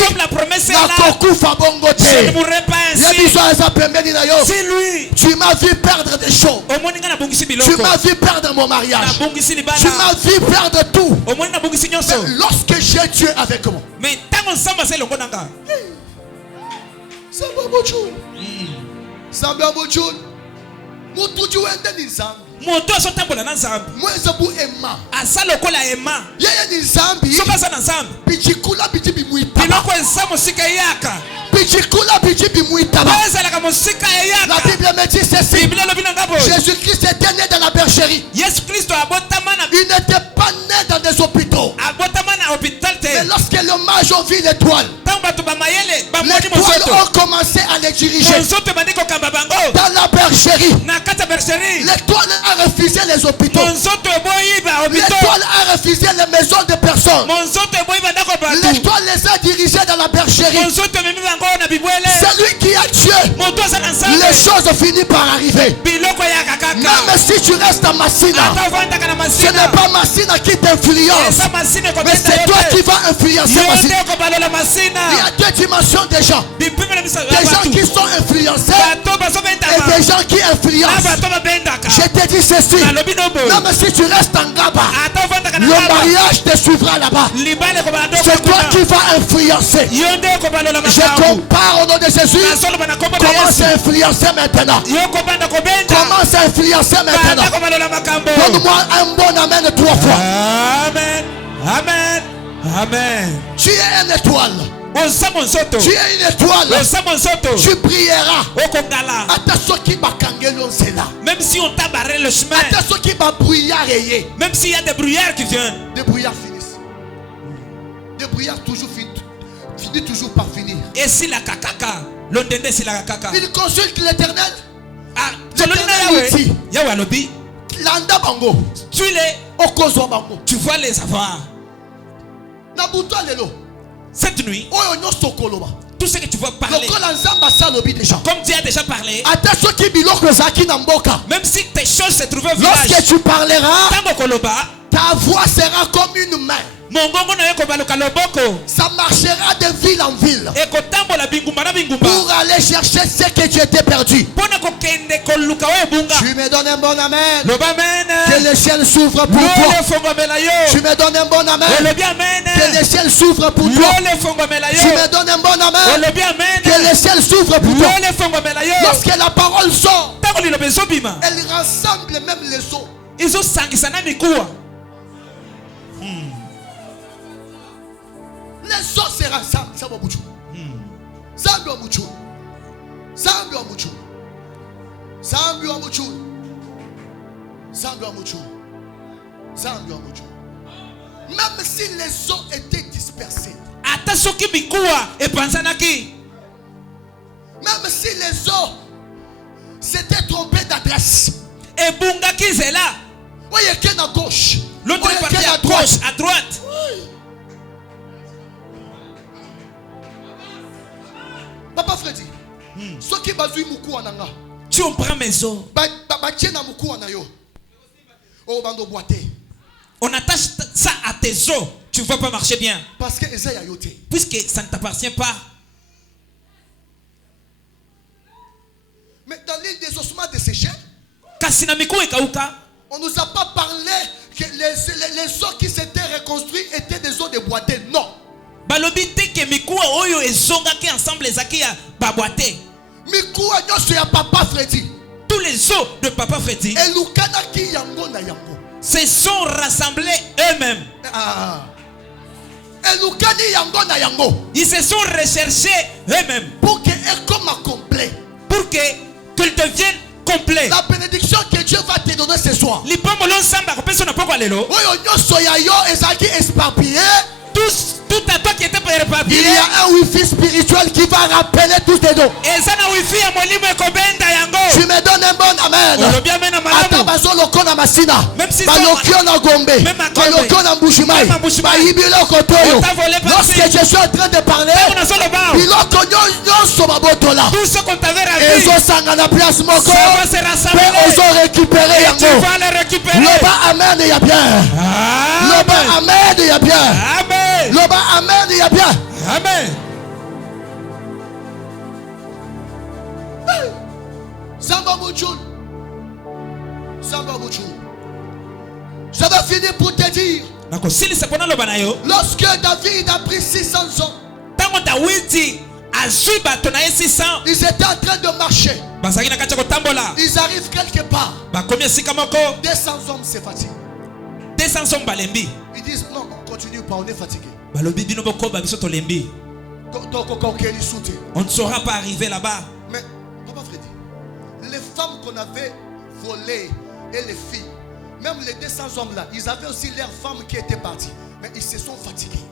Comme la promesse est là, je ne mourrai pas ainsi. Si lui, tu m'as vu perdre des choses, tu m'as vu perdre mon mariage, tu m'as vu perdre tout. Mais lorsque j'ai Dieu avec moi, moto azotambola na nzambe asa lokola ema soki aza na nzambe biloko eza mosika eyaka ezalaka mosika eyaka. La Bible me dit ceci. Bible elobi na ngabo Jésus-Christ était né dans la bergerie. Yesu Kristo abotama na il n'était pas né dans des hôpitaux. abotama na hôpital te. Mais lorsque les mages ont vu l'étoile, l'étoile ont commencé à les diriger dans la bergerie. L'étoile a refusé les hôpitaux. L'étoile a refusé les maisons de personnes. L'étoile les a dirigés dans la bergerie. Celui qui a Dieu, les choses finissent par arriver. Même si tu restes à Massina, ce n'est pas Massina qui t'influence, mais c'est toi qui vas influencer Massina. Il y a deux dimensions des gens. Des gens qui sont influencés et des gens qui influencent. Je te dis ceci, même si tu restes en Gaba, le mariage te suivra là-bas. C'est toi qui vas influencer. Je compare au nom de Jésus. Commence à influencer maintenant. Commence à influencer maintenant. Donne-moi un bon amen 3 fois. Amen. Amen. Amen. Tu es une étoile. Tu es une étoile. Tu brilleras. Même si on t'a barré le chemin. Même s'il y a des brouillards qui viennent. Des brouillards finissent. Des brouillards toujours finissent toujours par finir. Et si la kakaka, l'ondende si la kakaka. Il consulte l'Éternel. Ah, Landa bango. Tu les okozo bango. Tu vois les avoir. Nabuto lelo. Cette nuit, tout ce que tu vas parler, comme Dieu a déjà parlé, même si tes choses se trouvent au village, lorsque tu parleras, ta voix sera comme une main. Ça marchera de ville en ville pour aller chercher ce que tu étais perdu. Tu me donnes un bon amen. Que le ciel s'ouvre pour toi. Tu me donnes un bon amen. Que le ciel s'ouvre pour toi. Tu me donnes un bon amen. Que le ciel s'ouvre pour toi. Lorsque la parole sort, elle rassemble même les eaux. Les eaux se rassemblent. Même si les eaux étaient dispersées. Ata soki bikuwa epanzanaki. Même si les eaux s'étaient trompées d'adresse. Et bungaki zela. Voyez qu'il y a à gauche. L'autre est parti à gauche, à droite. Papa Freddy. Ce qui va jouer muku ananga. Tu en prends mes eaux. On attache ça à tes os. Tu ne vas pas marcher bien. Parce que puisque ça ne t'appartient pas. Mais dans l'île des ossements desséchés, on ne nous a pas parlé que les os qui s'étaient reconstruits étaient des os déboîtés. Non. Balobite ke mikuwa oyo ezongaki ensemble ezaki ya baboite. Mikuwa nyoso ya Papa Freddy. Tous les os de Papa Freddy se sont rassemblés eux-mêmes. Ils se sont recherchés eux-mêmes pour qu'ils deviennent complets. La bénédiction que Dieu va te donner ce soir. Tout à toi qui était il y a un wifi spirituel qui va rappeler tous tes dons. Tu me donnes un bon amen. Lorsque je suis en train de parler, tout ce qu'on t'avait ravi, ça va se rassembler. Tu vas les récupérer. Amen, il y a bien. Amen, il y a bien. Amen. Amen, il y a bien. Amen. Samba Mouchoul. Je vais finir pour te dire. Lorsque David a pris 600 hommes, ils étaient en train de marcher. Ils arrivent quelque part. 200 hommes c'est fatigué. 200 hommes balembi. Ils disent non, on continue pas, on est fatigué. On ne saura pas arriver là-bas. Mais Papa Freddy, les femmes qu'on avait volées et les filles, même les 200 hommes là, ils avaient aussi leurs femmes qui étaient parties, mais ils se sont fatigués.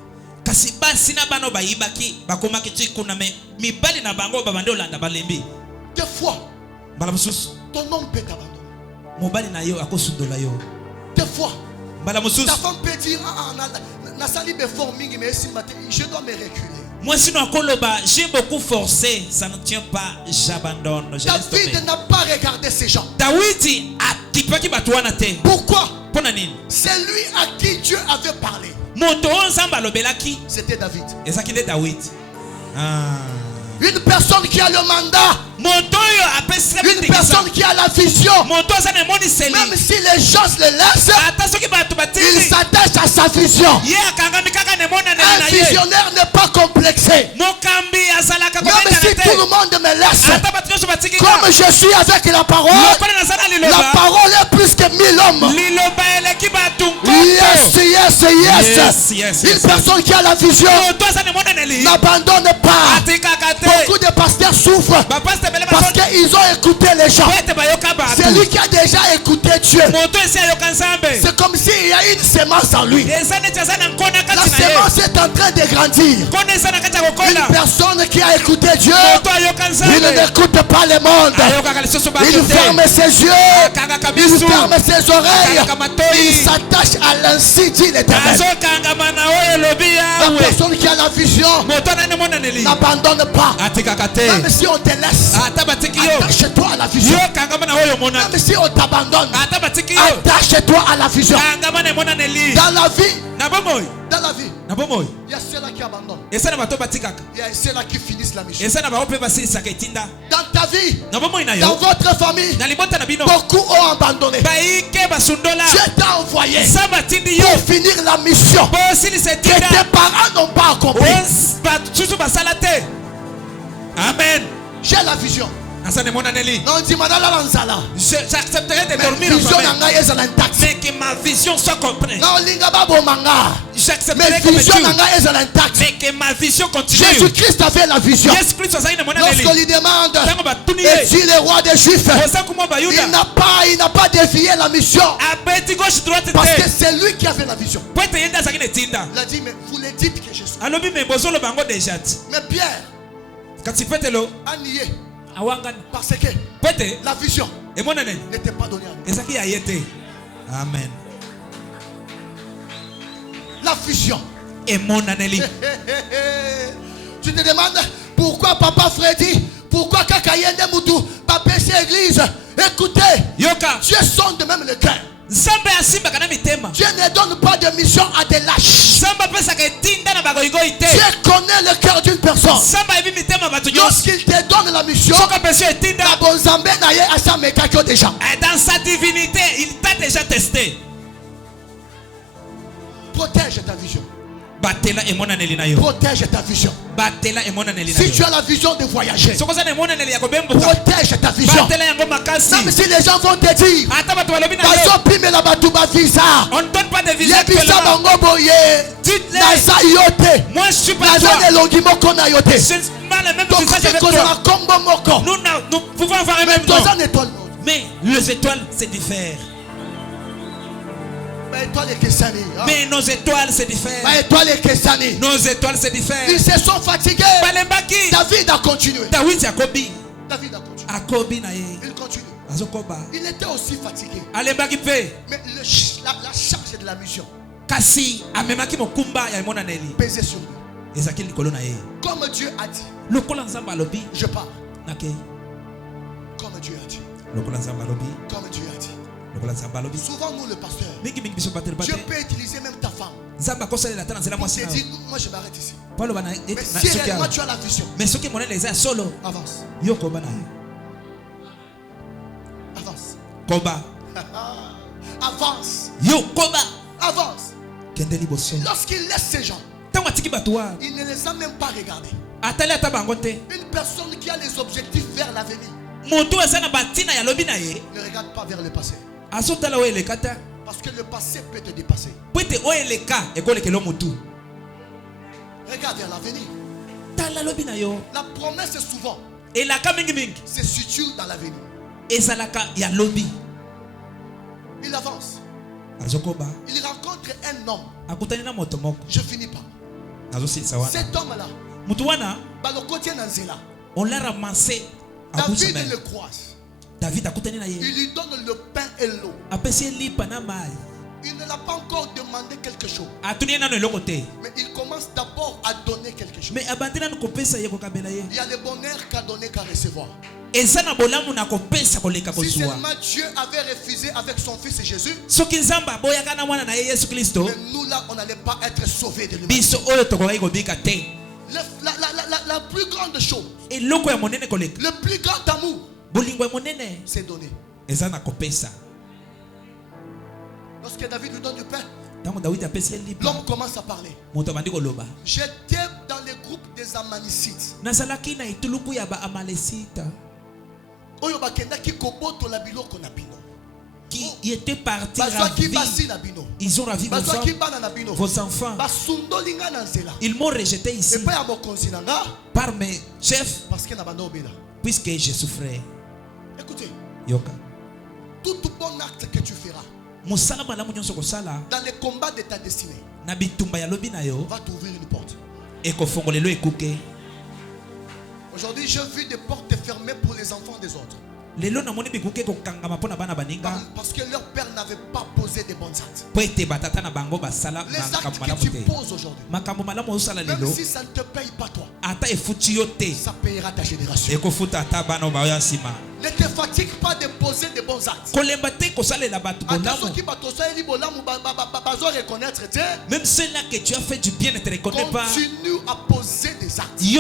Des fois, ton homme peut t'abandonner. Des fois, ta femme peut dire je dois me reculer. Moi sinon j'ai beaucoup forcé, ça ne tient pas, j'abandonne. David n'a pas regardé ces gens. Pourquoi? C'est lui à qui Dieu avait parlé. C'était David. Une personne qui a le mandat, une personne qui a la vision, même si les gens le laissent, il s'attache à sa vision. Un visionnaire n'est pas complexé. Même si tout le monde me laisse, comme je suis avec la parole est plus que 1000 hommes. Yes. Une personne qui a la vision n'abandonne pas. Beaucoup de pasteurs souffrent parce qu'ils ont écouté les gens. C'est lui qui a déjà écouté Dieu. C'est comme s'il y a une semence en lui. La semence est en train de grandir. Une personne qui a écouté Dieu, il n'écoute pas le monde. Il ferme ses yeux, il ferme ses oreilles, il s'attache à l'ainsi dit l'Éternel. La personne qui a la vision n'abandonne pas. Même si on te laisse, attache-toi à la vision. Même si on t'abandonne, attache-toi à la vision. Dans la vie, il y a ceux-là qui abandonnent. Il y a ceux-là qui finissent la mission. Dans ta vie, dans votre famille, beaucoup ont abandonné. Dieu t'a envoyé pour finir la mission que tes parents n'ont pas accompli. Amen. J'ai la vision. Non, dis j'accepterai de dormir en famille, mais que ma vision soit comprise. Non, j'accepterai comme Dieu, mais que ma vision continue. Jésus-Christ avait la vision. Lorsqu'on lui demande, es-tu le roi des Juifs? Il n'a pas dévié la mission. Parce que c'est lui qui avait la vision. Il a dit, mais vous le dites que je suis. Mais Pierre a nié. Parce que la vision n'était pas donnée à lui. Amen. La vision. Et mon année. Tu te demandes pourquoi Papa Freddy, pourquoi Kakayende Moutou, Papa Église. Écoutez, Dieu sonde de même le cœur. Dieu ne donne pas de mission à des lâches. Dieu connaît le cœur d'une personne. Lorsqu'il te donne la mission, dans sa divinité, il t'a déjà testé. Protège ta vision. Protège ta vision. Si tu as la vision de voyager, protège ta vision. Même si les gens vont te dire, on ne donne pas de visa. Moi je suis pas toi. Nous pouvons avoir un même nom. Mais les étoiles c'est différent. Mais nos étoiles c'est différent. Nos étoiles c'est différent. Ils se sont fatigués. David a continué. David a continué. Il continue. Il était aussi fatigué. Mais la charge de la mission pesait sur lui. Comme Dieu a dit, je pars. Comme Dieu a dit. Comme Dieu a dit. Souvent nous le pasteur, Dieu peut utiliser même ta femme pour te dire, moi je m'arrête ici. Mais si réellement tu as la vision, avance. Avance. Avance. Lorsqu'il laisse ces gens, il ne les a même pas regardés. Une personne qui a les objectifs vers l'avenir ne regarde pas vers le passé. Parce que le passé peut te dépasser. Regarde vers l'avenir. La promesse souvent se situe dans l'avenir. Il avance. Il rencontre un homme. Je finis pas. Cet homme-là, on l'a ramassé. David le croise. Il lui donne le pain et l'eau. Il ne l'a pas encore demandé quelque chose. Mais il commence d'abord à donner quelque chose. Il y a le bonheur qu'à donner qu'à recevoir. Si seulement Dieu avait refusé avec son fils Jésus, mais nous là on n'allait pas être sauvés de lui. La plus grande chose, le plus grand amour, c'est donner. Lorsque David lui donne du pain, l'homme commence à parler. J'étais dans le groupe des Amanicites. Qui étaient partis ravir. Ils ont ravi vos enfants. Ils m'ont rejeté ici par mes chefs puisque je souffrais. Écoutez, Yoka. tout bon acte que tu feras dans les combats de ta destinée va t'ouvrir une porte. Aujourd'hui, j'ai vu des portes fermées pour les enfants des autres. Parce que leur père n'avait pas posé de bons actes. Les actes que tu poses aujourd'hui, même si ça ne te paye pas toi, ça payera ta génération. Ne te fatigue pas de poser de bons actes. Même ceux-là que tu as fait du bien ne te reconnaissent pas. Continue à poser des actes. Des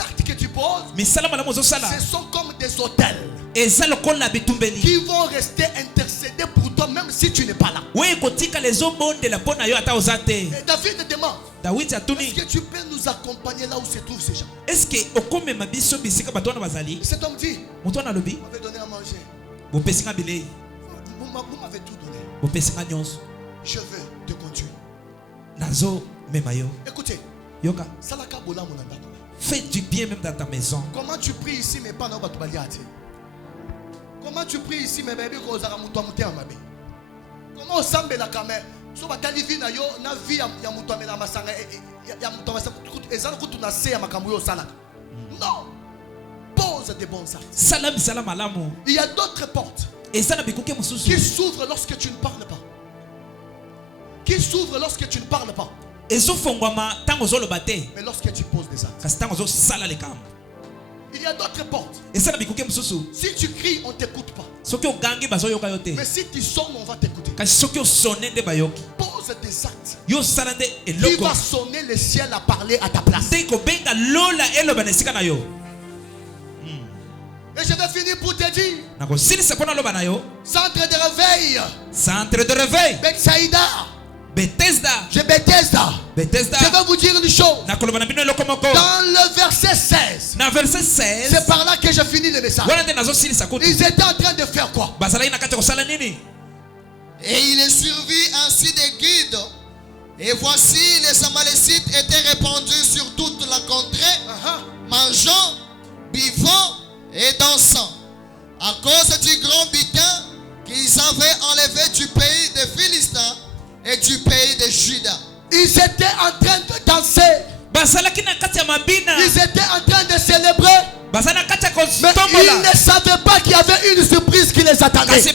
actes que tu poses, ce sont comme des hôtels qui vont rester intercédés pour toi même si tu n'es pas là. Et David demande, est-ce que tu peux nous accompagner là où se trouvent ces gens? Cet homme dit, vous m'avez donné à manger, vous m'avez tout donné. Je veux te conduire. Nazo memayo. Écoutez. Yoka. Salaka bola mon andako. Fais du bien même dans ta maison. Comment tu pries ici mais pas dans votre baliate? Comment tu pries ici mais bébé ko zara muto amuté amabe? Comment on semble la caméra? So batali vi na yo na vie ya muto amela masanga ya muto masanga ezana kutu na se ya makambo yo salaka. Non. Pose des bons actes. Salam salam alamu. Il y a d'autres portes qui s'ouvrent lorsque tu ne parles pas. Qui s'ouvrent lorsque tu ne parles pas. Mais lorsque tu poses des actes. Il y a d'autres portes. Si tu cries, on ne t'écoute pas. Mais si tu sonnes, on va t'écouter. Pose des actes. Tu vas sonner le ciel à parler à ta place. Et je vais finir pour te dire. Centre de réveil. Centre de réveil. Bethsaïda. Bethesda. Je Bethesda. Bethesda. Je vais vous dire une chose. Dans le verset 16. C'est par là que je finis le message. Ils étaient en train de faire quoi? Et il est survit ainsi des guides. Et voici les Amalécites étaient répandus sur toute la contrée, mangeant, buvant et dansant, à cause du grand butin qu'ils avaient enlevé du pays des Philistins et du pays de Juda. Ils étaient en train de danser. Ils étaient en train de célébrer. Mais ils ne savaient pas qu'il y avait une surprise qui les attendait. Je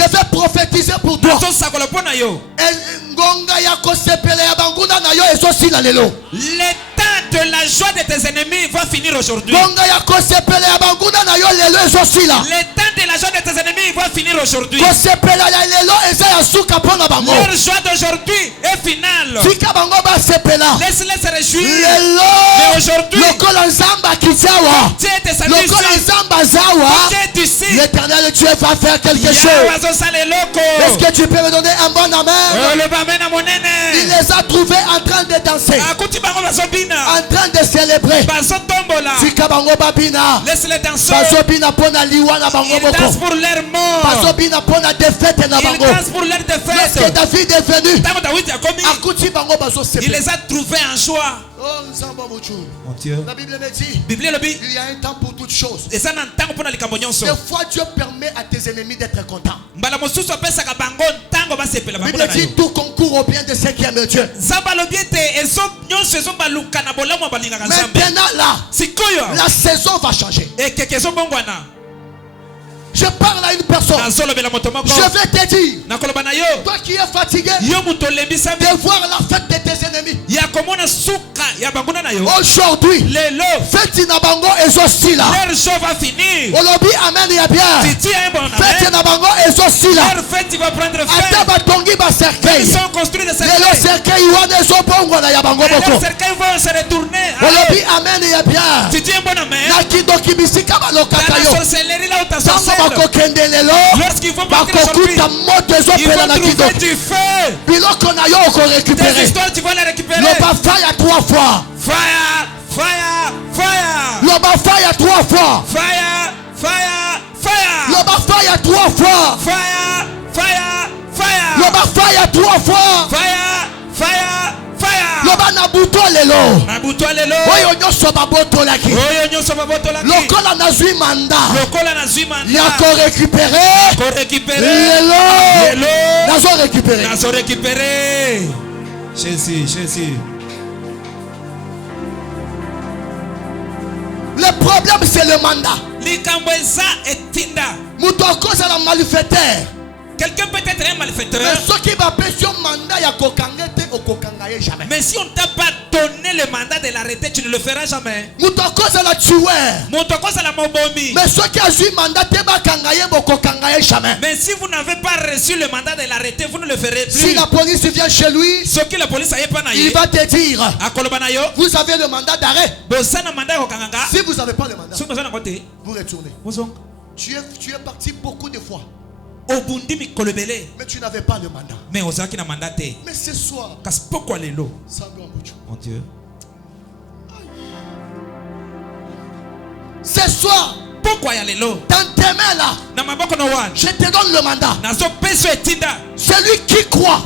vais prophétiser pour toi. Le temps de la joie de tes ennemis va finir aujourd'hui. Le temps de la joie de tes ennemis va finir aujourd'hui. Leur joie d'aujourd'hui est finale. Laisse-les se réjouir. Mais aujourd'hui, l'Éternel Dieu va faire quelque chose. Est-ce que tu peux me donner un bon amen? Il les a trouvés en train de danser, en train de célébrer. Laisse-les danser. Ils dansent pour leur mort. Ils dansent pour leur défaite. Lorsque David est venu, il les a trouvés en joie. Mon Dieu. La Bible me dit, il y a un temps pour toutes choses. Des fois Dieu permet à tes ennemis d'être contents. La Bible dit tout concourt au bien de ceux qui aiment Dieu. Maintenant là, la saison va changer. Je parle à une personne. Je vais te dire, toi qui es fatigué de voir la fête de tes ennemis, aujourd'hui, fête Nabango est aussi là. Leur jour va finir. Olobi amen ya bien. Fête Nabango est aussi là. Leur fête va prendre fin. Ils sont construits de cercueils. Les cercueils vont se retourner. Olobi amen ya bien. Tu dis un bon amen. Na kidoki bisika baloka kayo. Dans la sorcellerie là où ta sorcelle. Lorsqu'ils vont partir aujourd'hui, ils vont trouver du feu. Des histoires, tu vas les récupérer. Fire 3 fois. Fire, fire, fire. Fire 3 fois. Fire, fire, fire. Fire 3 fois. Fire, fire, fire. Fire 3 fois. Fire, fire, fire. Nabuto lelo. Nabuto lelo. Oyo nyoso baboto laki. Oyo nyoso baboto laki. Lokola nazui manda. Lokola nazui manda. Yako récupérer. Ko récupérer. Lelo. Lelo. Nazo récupérer. Nazo récupérer. Jésus. Le problème c'est le mandat. Likambweza etinda. Mutoko za la malfaiteur. Quelqu'un peut être un malfaiteur. Mais si on t'a pas donné le mandat de l'arrêter, tu ne le feras jamais. Mais si vous n'avez pas reçu le mandat de l'arrêter, vous ne le ferez plus. Si la police vient chez lui, il va te dire, vous avez le mandat d'arrêt. Si vous n'avez pas le mandat, vous retournez. Tu es parti beaucoup de fois. Mais tu n'avais pas le mandat. Mais ce soir, mon Dieu, ce soir, Dans tes mains là, je te donne le mandat. Celui qui croit,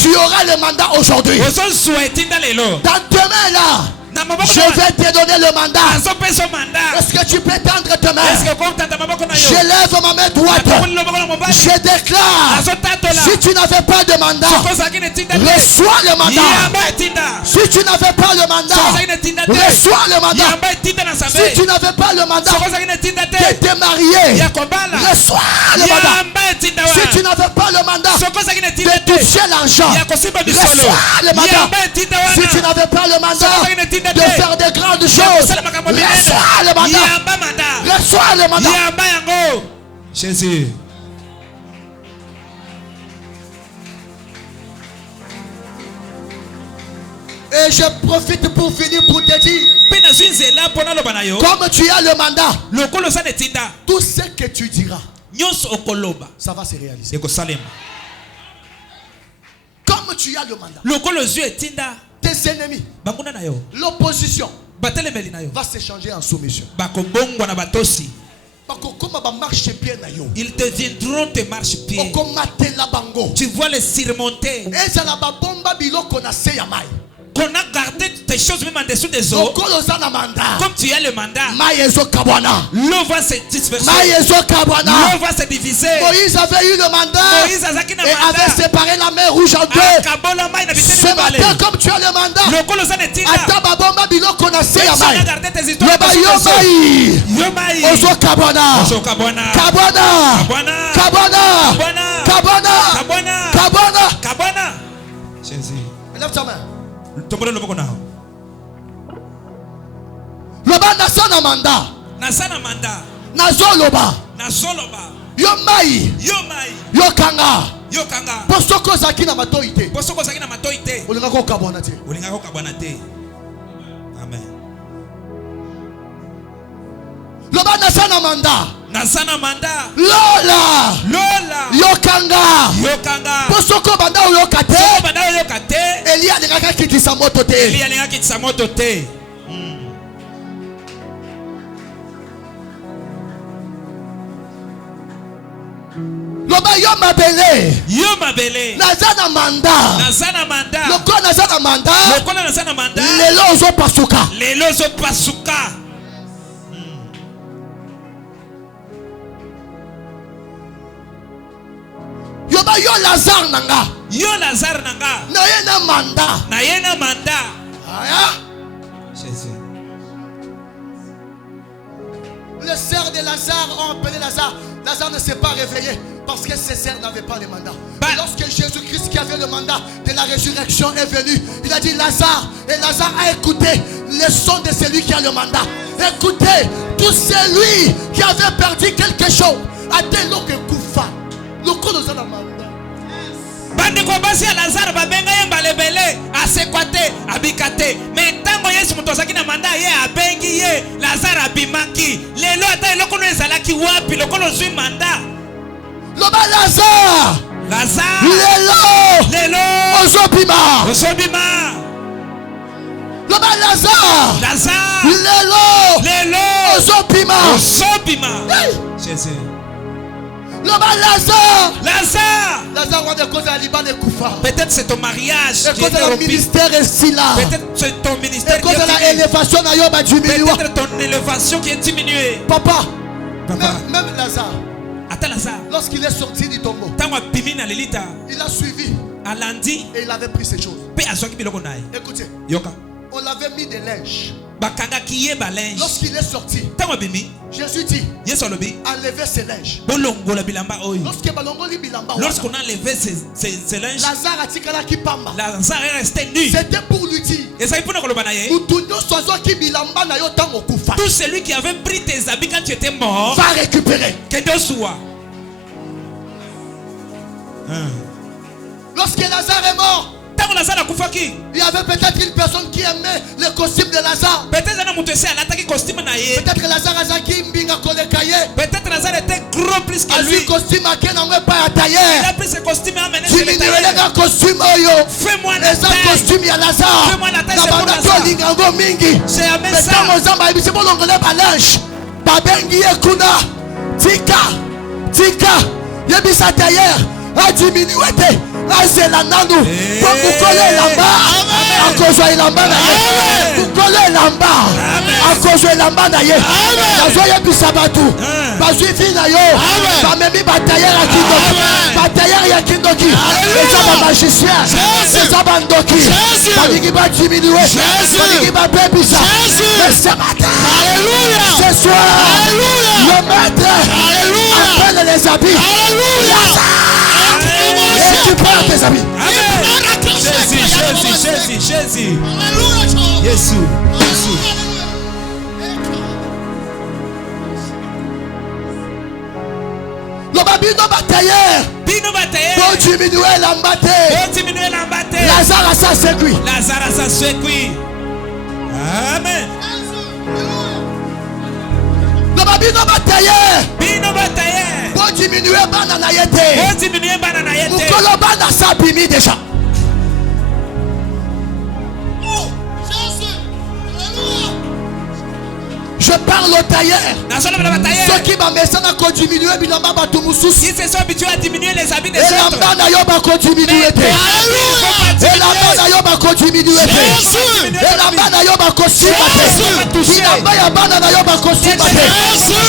tu auras le mandat aujourd'hui. Dans tes mains là, je vais te donner le mandat. Est-ce que tu peux tendre tes mains? Je lève ma main droite. Je déclare, si tu n'avais pas de mandat, reçois le mandat. Si tu n'avais pas le mandat, reçois le mandat. Si tu n'avais pas le mandat, t'étais marié, reçois le mandat. Si tu n'avais pas le mandat, de toucher l'argent, reçois le mandat. Si tu n'avais pas le mandat de faire des grandes choses, reçois le mandat. Reçois le mandat. Jésus. Et je profite pour finir pour te dire, comme tu as le mandat, tout ce que tu diras, ça va se réaliser. Comme tu as le mandat, tes ennemis, l'opposition va se changer en soumission. Ils deviendront tes marchepieds. Tu vois les surmonter. Qu'on a gardé tes choses même en dessous des eaux. Comme tu as le mandat, l'eau va se disperser. L'eau va se diviser. Moïse avait eu le mandat et avait séparé la mer rouge en deux. Ce matin, comme tu as le mandat, lève ta main. Loba nasana manda. Nazoloba. Yo mai. Yo kanga. Posoko zaki na matoite. Olinga ko kabwana te. Amen. Loba nasana manda. Lola. Yo kanga. Posoko banda oyokate. Elia alingaka kitisa moto te. Loba yo mabele. Nazana manda. Loko nazana manda. Lelo ozo pasuka. Yoba yo Lazare nanga. Na yena manda. Aya. Jésus. Les sœurs de Lazare ont appelé Lazare. Lazare ne s'est pas réveillé parce que ses sœurs n'avaient pas le mandat. Et lorsque Jésus-Christ qui avait le mandat de la résurrection est venu, il a dit Lazare. Et Lazare a écouté le son de celui qui a le mandat. Écoutez, tout celui qui avait perdu quelque chose a été l'homme koufa. Le coup de la mandat. Bandiko basi ya Lazare babenga ye mbalebele asekwate abikate mais tango Yesu mutozaki na manda ye abengi ye Lazare abimaki lelo ata eloko no ezalaki wapi lokolo zwi manda loba Lazare lelo ozobima loba Lazare lelo ozobima Jésus. Peut-être c'est ton mariage qui est rompu. Peut-être c'est ton ministère qui est diminué. Peut-être ton élévation qui est diminuée. Papa. Même Lazare. Lazare. Lorsqu'il est sorti du tombeau, il a suivi. Et il avait pris ces choses. Écoutez. On l'avait mis des linges. Lorsqu'il est sorti, Jésus dit enlevez ses linges. Lorsqu'on a enlevé ses linges, Lazare est resté nu. C'était pour lui dire tout celui qui avait pris tes habits quand tu étais mort va récupérer. Lorsque Lazare est mort, il y avait peut-être une personne qui aimait le costume de Lazare. Peut-être Lazare Peut-être Lazare était gros plus que lui. Il a pris ce costume et a amené sur l'étagère. Fais-moi la taille. Fais-moi la taille, c'est pour Lazare. J'ai amené ça. babengi ekuna tika yebisa tailleur a diminué te azela nanu pour mukolo elamba akozwa elamba na ye mukolo elamba akozwa elamba na ye nazoyebisa batu bazwi vi na yo bamemi batailleur ya kindoki batailleur ya kindoki eza bamagicien eza bandoki balingi badiminué balingi babebisa mais ce matin ce soir le maître appelle les habits et tu prends tes habits. Jésus. Jésus. Le babino batailleur. Pour diminuer l'embâté. Lazare ça sécuit. Amen. Le babino batailleur. Pour diminuer banana yete. Mukolo bana sabimi déjà. Je parle au tailleur. Ceux qui m'amènent à diminuer bilamba batumusus. Ils se sont habitués à diminuer les habits des autres. Et la bana yoba continuer. Et la bana yoba continuer. Et la bana yoba continuer.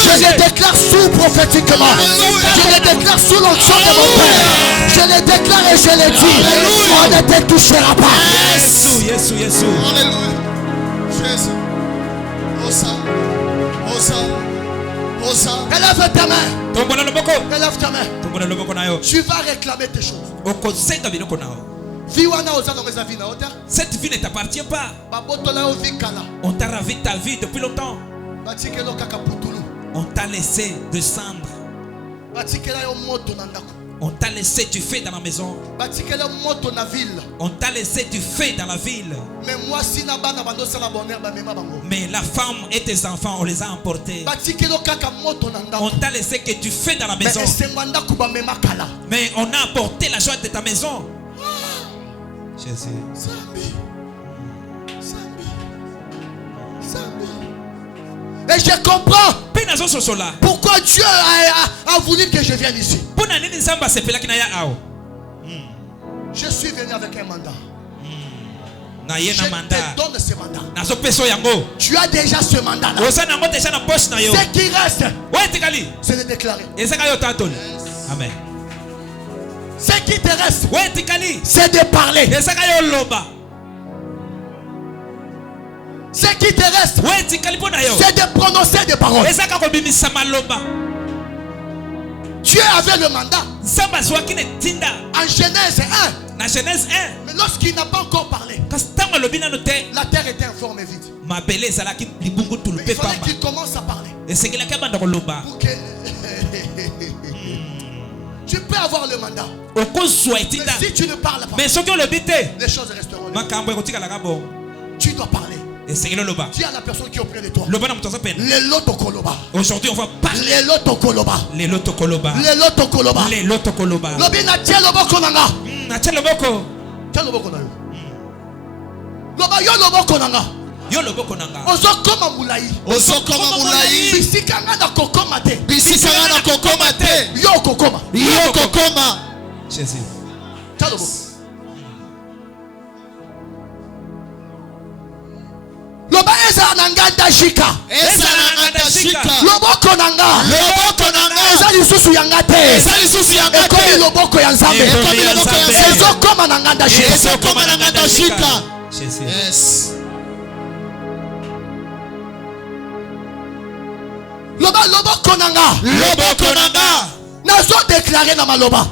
Je les déclare sous prophétiquement. Je les déclare sous l'onction de mon Père. Je les déclare et je les dis. On ne te touchera pas. Jésus. Alléluia. Jésus. Osa. Élève ta main. Élève ta main. Tu vas réclamer tes choses. Cette vie ne t'appartient pas. On t'a ravi ta vie depuis longtemps. On t'a laissé descendre. On t'a laissé du feu dans la maison. On t'a laissé du feu dans la ville. Mais la femme et tes enfants, on les a emportés. On t'a laissé que du feu dans la maison. Mais on a apporté la joie de ta maison. Jésus. Et je comprends pourquoi Dieu a voulu que je vienne ici. Je suis venu avec un mandat. Je te donne ce mandat. Tu as déjà ce mandat là. Ce qui reste, c'est de déclarer. Amen. Ce qui te reste, c'est de parler. Ce qui te reste, c'est de prononcer des paroles. Dieu avait le mandat en Genèse 1. Mais lorsqu'il n'a pas encore parlé, la terre était informe et vide. Mais il fallait qu'il commence à parler. Pour que tu peux avoir le mandat. Mais si tu ne parles pas, les choses resteront là. Tu dois parler. Dis à la personne qui est auprès de toi. Aujourd'hui on va parler. Les lotokoloba. Lobina tia loboko nanga. Tia loboko. Tia loboko na yo. Loba yo loboko nanga. Yo loboko nanga. Ozokoma mulai. Bisika nga na kokoma te. Yo kokoma. Jésus. Tia loboko. Loba eza nanganda shika. Loboko nanga. Eza lisusu yanga te. Ekomi loboko ya Nzambe. Ezo koma nanganda shika. Yes. Loboko nanga. Nazo déclarer na maloba.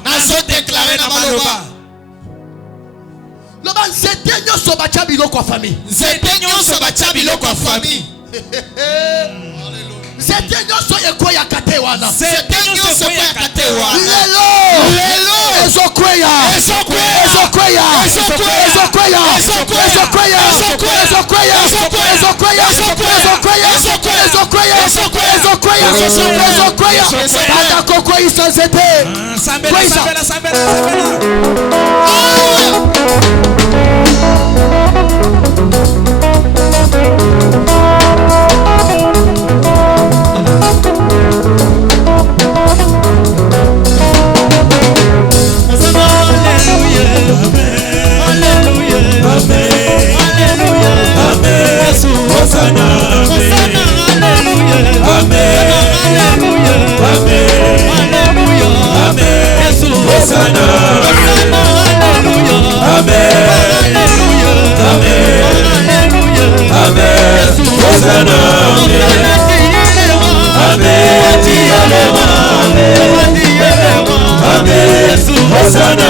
Loba nzete nyonso bacha biloko ya famille. Nzete nyonso ekoya kate wana. Lelo ezokweya. Bata kokweyisa nzete. Hosanna,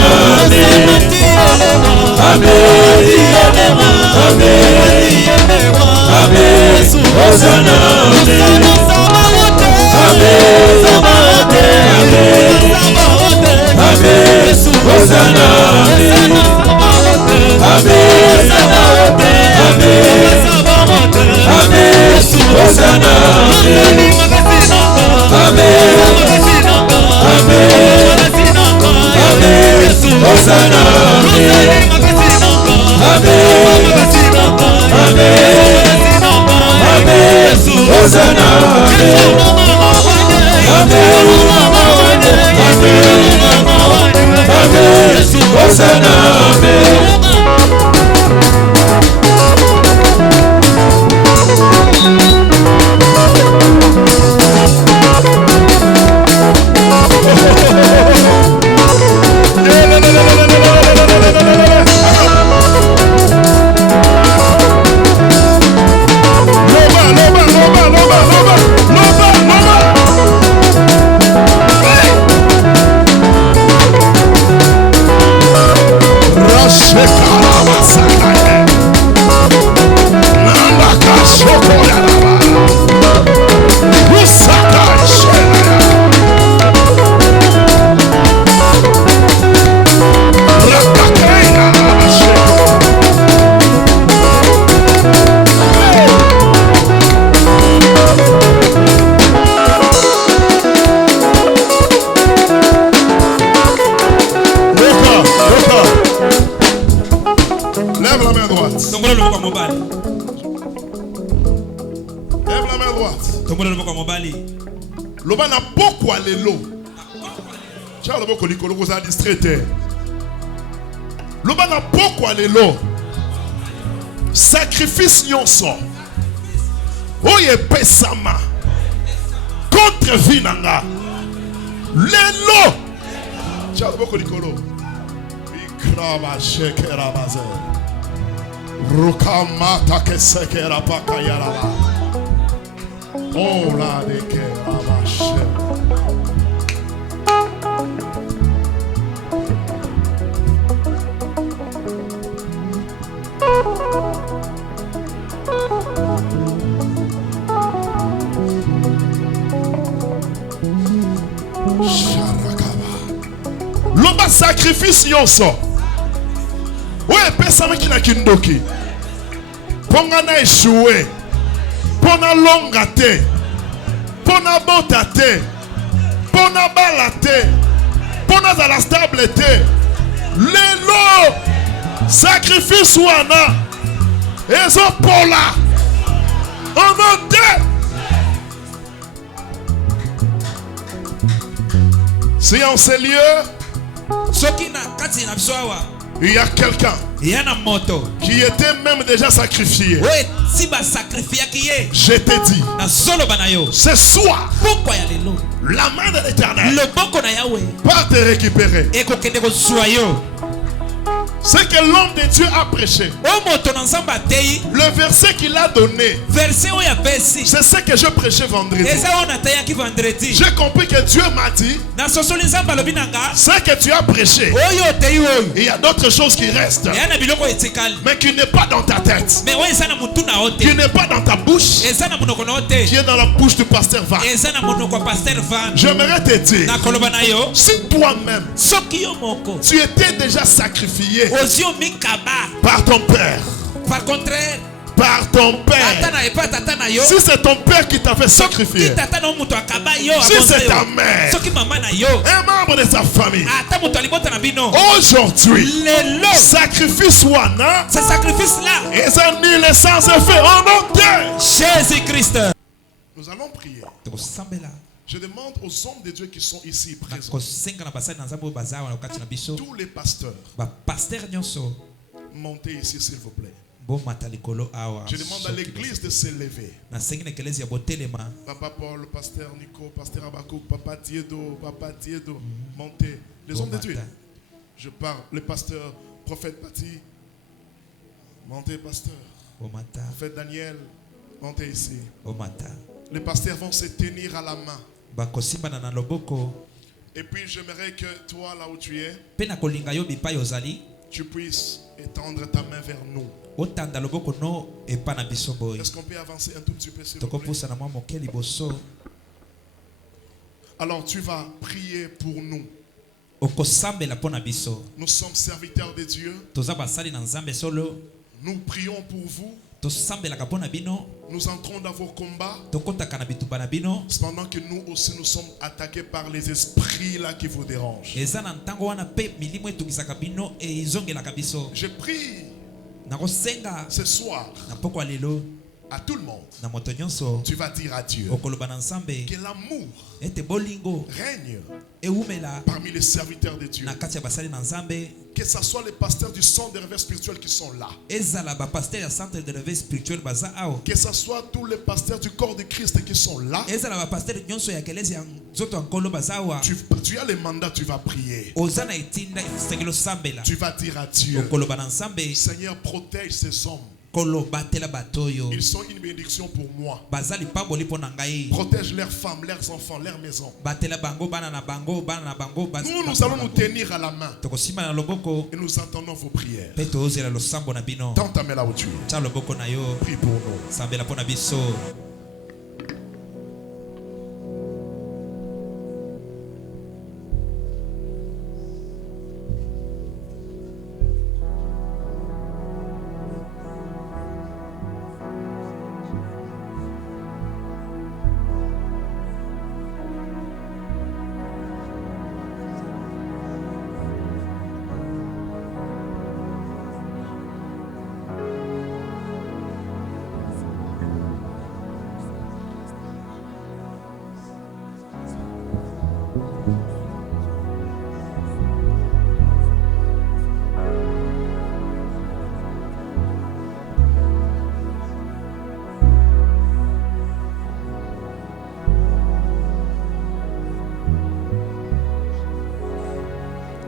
Lobana pokwa lelo. Tiens, le boko likolo ko za distraité. Lobana pokwa lelo. Sacrifice nyonso. Oye pesama. Contre vinanga. Lelo. Tiens, le boko likolo. Ikrama shekera baze. Rukamata kesekera pakayara. Oh la de que rabache. Loba sacrifice yonso. Ouais, personne qui n'a qu'une doki. Pongana échoué. Pona longa te, pona bota te, pona bala te, pona zala stable te. Lelo sacrifice wana ezo pola ononte. Si en ces lieux, il y a quelqu'un qui était même déjà sacrifié. Je te dis, ce soir, la main de l'Éternel va te récupérer. Ce que l'homme de Dieu a prêché, le verset qu'il a donné, c'est ce que je prêchais vendredi. J'ai compris que Dieu m'a dit, ce que tu as prêché, il y a d'autres choses qui restent, mais qui n'est pas dans ta tête, qui n'est pas dans ta bouche, qui est dans la bouche du pasteur Van. J'aimerais te dire, si toi-même tu étais déjà sacrifié par ton père, par ton père, si c'est ton père qui t'a fait sacrifier, si c'est ta mère, un membre de sa famille, aujourd'hui, sacrifice wana, ce sacrifice-là, et ça nul est sans effet en nom de Jésus-Christ. Nous allons prier. Je demande aux hommes de Dieu qui sont ici présents, tous les pasteurs, montez ici s'il vous plaît. Je demande à l'église de se lever. Papa Paul, pasteur Nico, pasteur Abakouk, papa Diedo, montez. Les hommes de Dieu. Je parle, le pasteur, prophète Pati, montez pasteur. Prophète Daniel, montez ici. Les pasteurs vont se tenir à la main. Et puis j'aimerais que toi, là où tu es, tu puisses étendre ta main vers nous. Est-ce qu'on peut avancer un tout petit peu, s'il vous plaît? Alors tu vas prier pour nous. Nous sommes serviteurs de Dieu. Nous prions pour vous. Nous entrons dans vos combats. Cependant que nous aussi nous sommes attaqués par les esprits là qui vous dérangent. Je prie ce soir à tout le monde. Tu vas dire à Dieu que l'amour règne parmi les serviteurs de Dieu. Que ce soit les pasteurs du centre de réveil spirituel qui sont là. Que ce soit tous les pasteurs du corps de Christ qui sont là. Tu as les mandats, tu vas prier. Tu vas dire à Dieu, Seigneur, protège ces hommes. Ils sont une bénédiction pour moi. Protège leurs femmes, leurs enfants, leurs maisons. Nous allons nous tenir à la main. Et nous entendons vos prières. Tends ta main là où tu es. Prie pour nous.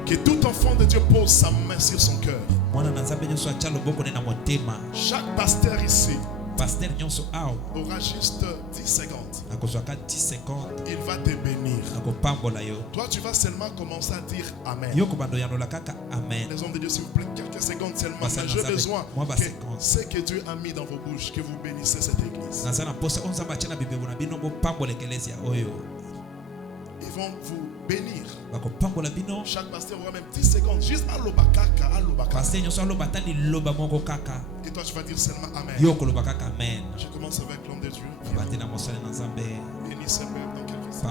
Que tout enfant de Dieu pose sa main sur son cœur. Chaque pasteur ici aura juste 10 secondes. Il va te bénir. Toi, tu vas seulement commencer à dire Amen. Les hommes de Dieu, s'il vous plaît, quelques secondes seulement. J'ai besoin que ce que Dieu a mis dans vos bouches, que vous bénissez cette église. Ils vont vous bénir. Chaque pasteur aura même 10 secondes. Juste à l'obakaka. Et toi, tu vas dire seulement Amen. Je commence avec l'homme de Dieu. Bénis ce Père dans quelques instants.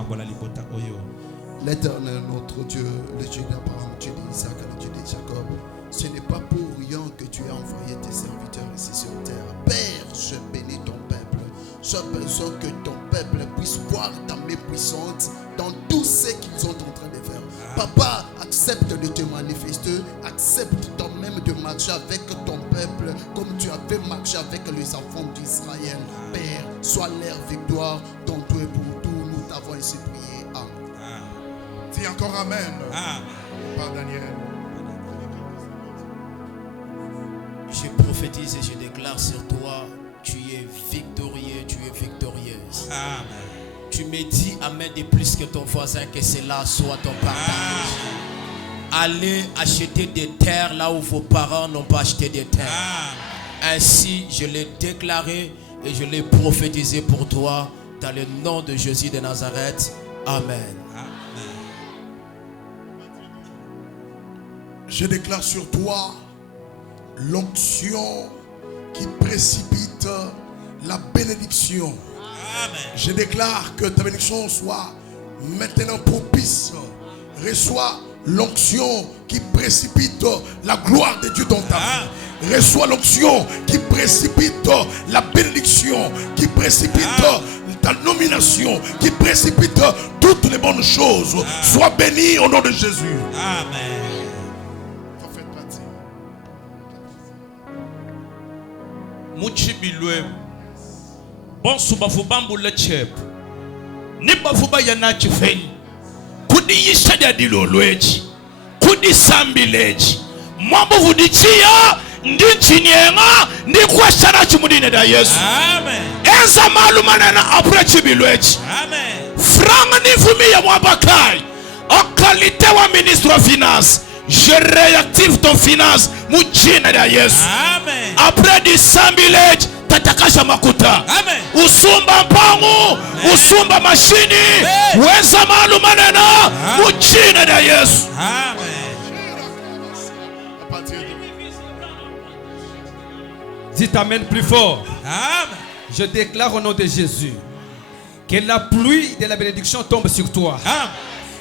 L'Éternel, notre Dieu, le Dieu d'Abraham, le Dieu d'Isaac, le Dieu de Jacob, ce n'est pas pour rien que tu as envoyé tes serviteurs ici sur terre. Père, je bénis ton peuple. J'ai besoin que ton peuple puisse voir ta main puissante dans tout ce qu'ils sont en train de faire. Papa, accepte de te manifester, accepte toi même de marcher avec ton peuple comme tu avais marché avec les enfants d'Israël. Père, sois leur victoire dans tout et pour tout. Nous t'avons ainsi prié. Amen. Dis encore Amen. Par Daniel. Je prophétise et je déclare sur toi, tu es victorieux, tu es victorieuse. Amen. Tu me dis Amen de plus que ton voisin, que cela soit ton partage. Allez acheter des terres là où vos parents n'ont pas acheté des terres. Ainsi, je l'ai déclaré et je l'ai prophétisé pour toi dans le nom de Jésus de Nazareth. Amen. Je déclare sur toi l'onction qui précipite la bénédiction. Amen. Je déclare que ta bénédiction soit maintenant propice. Reçois l'onction qui précipite la gloire de Dieu dans ta vie. Reçois l'onction qui précipite la bénédiction, qui précipite ta nomination, qui précipite toutes les bonnes choses. Sois béni au nom de Jésus. Amen. Muchibilwe bonsu bafu bambule chep ni bafu bayana chifeni kudi yishada dilolwechi kudi sambilechi mambo vudichia ndi chinyenga ndi kwashana chimudine da Yesu. Amen. Enza malumana na aprechi bilwechi. Amen. Franga ni fumi ya mwabakai qualité de ministre des Finances, je réactive ton finance. Amen. Après du 100 000 tatakasha makuta. Amen. Usumba mpangu, usumba mashini, weza malu manena, mujina da Yesu. Amen. Dites Amen plus fort. Amen. Je déclare au nom de Jésus que la pluie de la bénédiction tombe sur toi. Amen.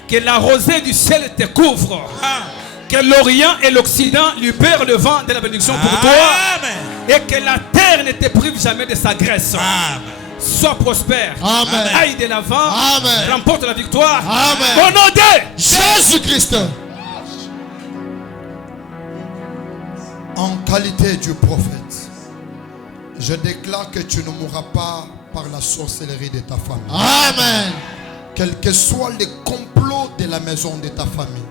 Que la rosée du ciel te couvre. Amen. Que l'Orient et l'Occident libèrent le vent de la bénédiction pour toi. Amen. Et que la terre ne te prive jamais de sa graisse. Amen. Sois prospère. Amen. Aille de l'avant. Amen. Remporte la victoire. Amen. Au nom de Jésus-Christ. En qualité du prophète, je déclare que tu ne mourras pas par la sorcellerie de ta famille. Amen. Quel que soit le complot de la maison de ta famille,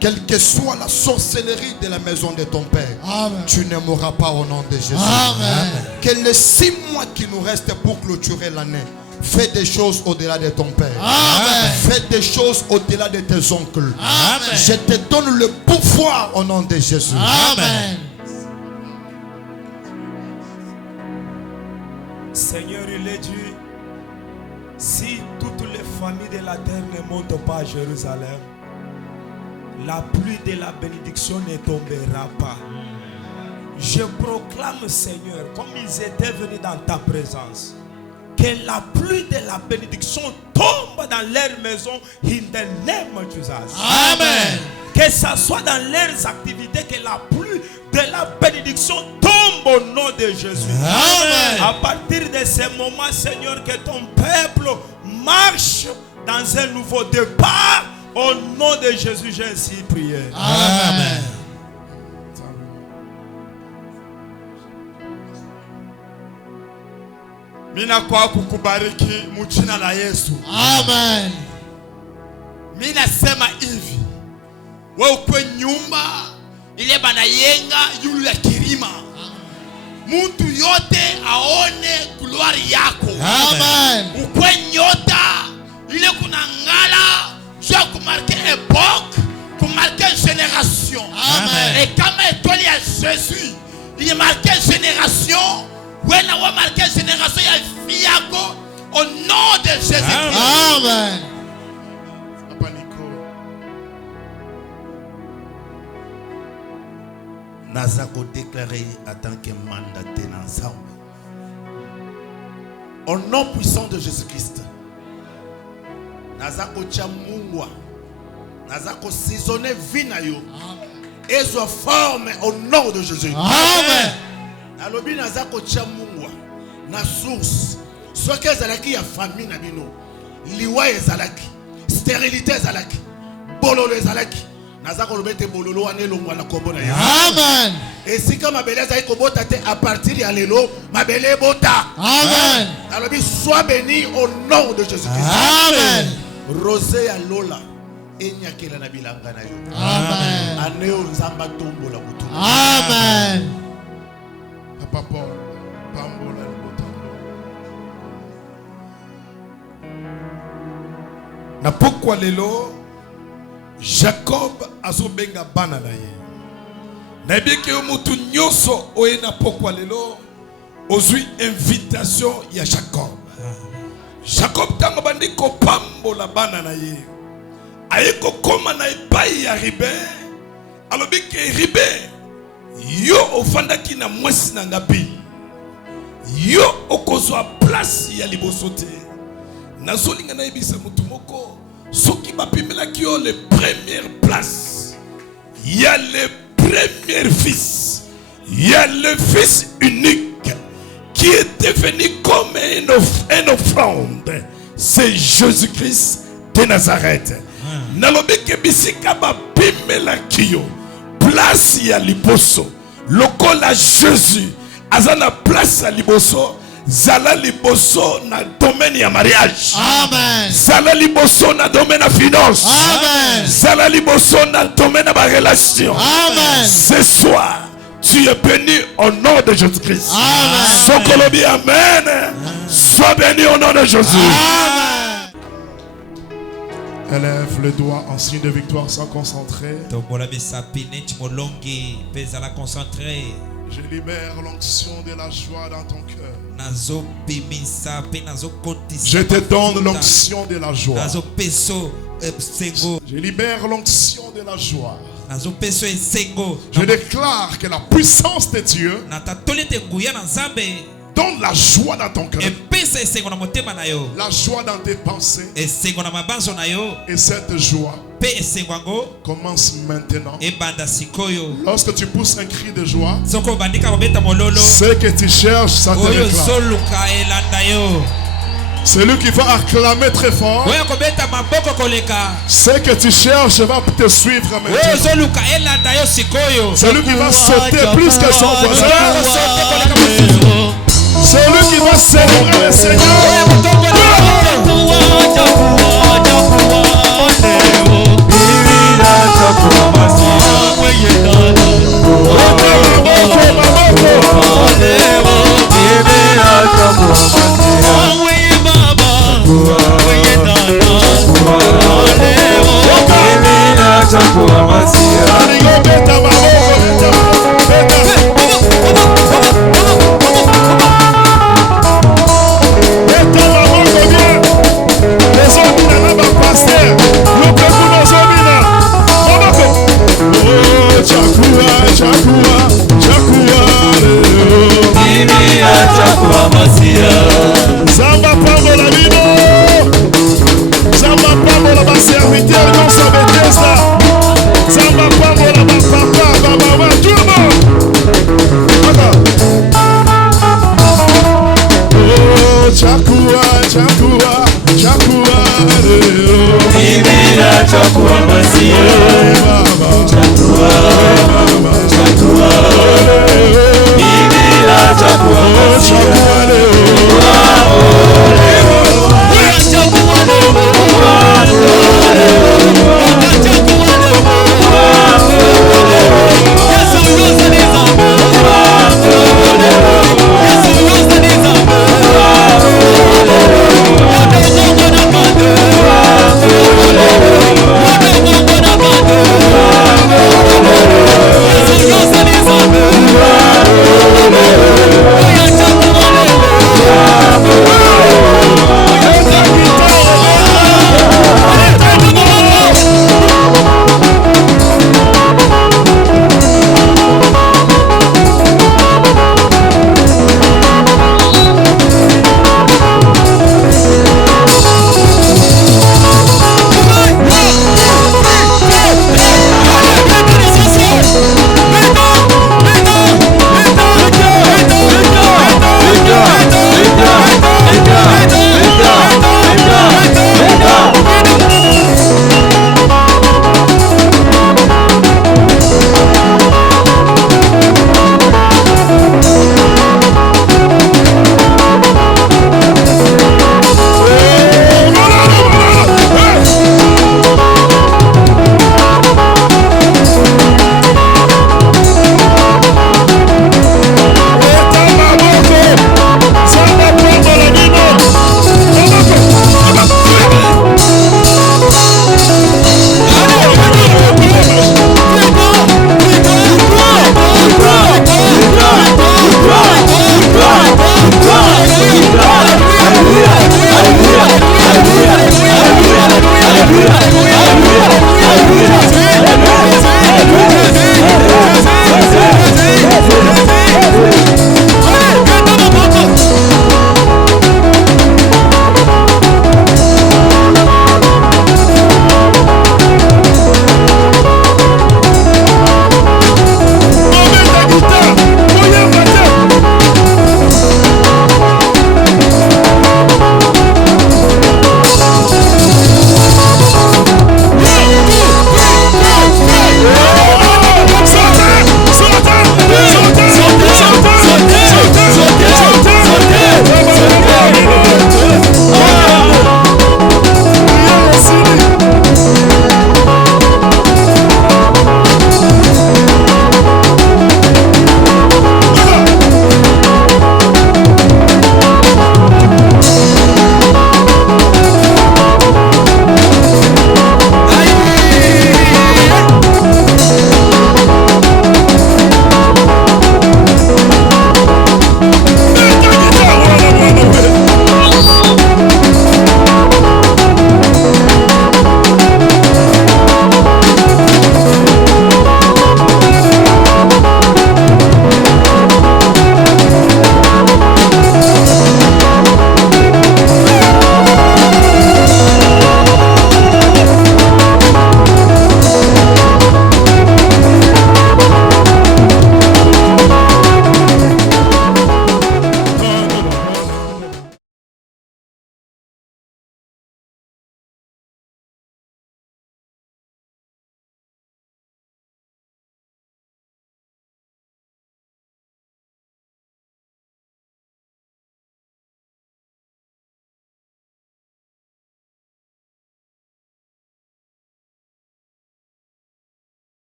quelle que soit la sorcellerie de la maison de ton père, Amen. tu ne mourras pas au nom de Jésus. Amen. Que les 6 mois qui nous restent pour clôturer l'année, fais des choses au-delà de ton père. Amen. Fais des choses au-delà de tes oncles. Amen. Je te donne le pouvoir au nom de Jésus. Amen. Seigneur, il est dit, si toutes les familles de la terre ne montent pas à Jérusalem, la pluie de la bénédiction ne tombera pas. Je proclame, Seigneur, comme ils étaient venus dans ta présence, que la pluie de la bénédiction tombe dans leur maison in the name of Jesus. Amen. Que ça soit dans leurs activités, que la pluie de la bénédiction tombe au nom de Jésus. Amen. À partir de ce moment, Seigneur, que ton peuple marche dans un nouveau départ. Au nom de Jésus, j'ai ainsi prié. Amen. Mina kwa kukubariki mchina la Yesu. Amen. Mina sema hivi, wewe ukwe nyumba ile banayenga yulu ya kirima, muntu yote aone gloire yako. Amen. Ukwe nyota ile kuna ngala je kumarke époque, kumarke génération. Amen. Et kama étoile ya Jésus il marque génération, when on marque génération ya vie yako au nom de Jésus. Amen. Papa Nico. Nazako déclaré en tant que mandaté ensemble. Au nom puissant de Jésus-Christ. Nazako chamungwa. Nazako saisonner vinayo. Et soit forme au nom de Jésus. Amen. Nalobi nazako chamungwa. Na source. Ce que ezalaki ya famille na bino. Liwa ezalaki. Stérilité ezalaki. Bololo ezalaki. Nazako lobete bololo ane longwa na kombo na ya. Amen. Et si comme mabele ezali kobota te à partir ya lelo, mabele bota. Amen. Nalobi sois béni au nom de Jésus-Christ. Amen. Rosé ya lola. Enyakela na bilanga na yo. Amen. Aneo nzamba tombo la mutu. Amen. Papa Paul, Pambola Libotambo. Na pokwa lelo Jacob azobenga bana na ye. Na bieke mutu nyoso oye na pokwa lelo ozui invitation ya Jacob. Jacob tango bandi ko pambola bana na ye. Ayeko koma na epai ya Ribe. Alobi ke Ribe yo ofandaki na mwesi na ngapi. Yo okozwa place ya liboso te. Nazolinga na ebisa mutu moko soki bapimelaki yo les premières places. Il y a le premier fils. Il y a le fils unique qui est devenu comme une offrande. C'est Jésus-Christ de Nazareth. Nalobeke bisika bapimelaki yo place ya liboso. Lokola Jésus azana place ya liboso. Zala liboso na domaine ya mariage. Amen. Zala liboso na domaine ya finance. Amen. Zala liboso na domaine ya relation. Amen. Ce soir, tu es béni au nom de Jésus-Christ. Amen. Sokolobi amen. Sois béni au nom de Jésus. Amen. Élève le doigt en signe de victoire sans concentrer. Je libère l'onction de la joie dans ton cœur. Je te donne l'onction de la joie. Je libère l'onction de la joie. Je déclare que la puissance de Dieu donne la joie dans ton cœur. La joie dans tes pensées. Et cette joie commence maintenant. Lorsque tu pousses un cri de joie, ce que tu cherches, ça te réclame. Celui qui va acclamer très fort, ce que tu cherches va te suivre maintenant. Celui qui va sauter plus que son voisin, celui qui va célébrer le Seigneur. Zamba pambola bino, Zamba pambola ba serviteur non sabetesa, Zamba pambola ba papa, ba maman, tout le monde. Oh, chakua, chakua, chakua, Biblia chakua masia, chakua, chakua, Biblia chakua masia. Oh,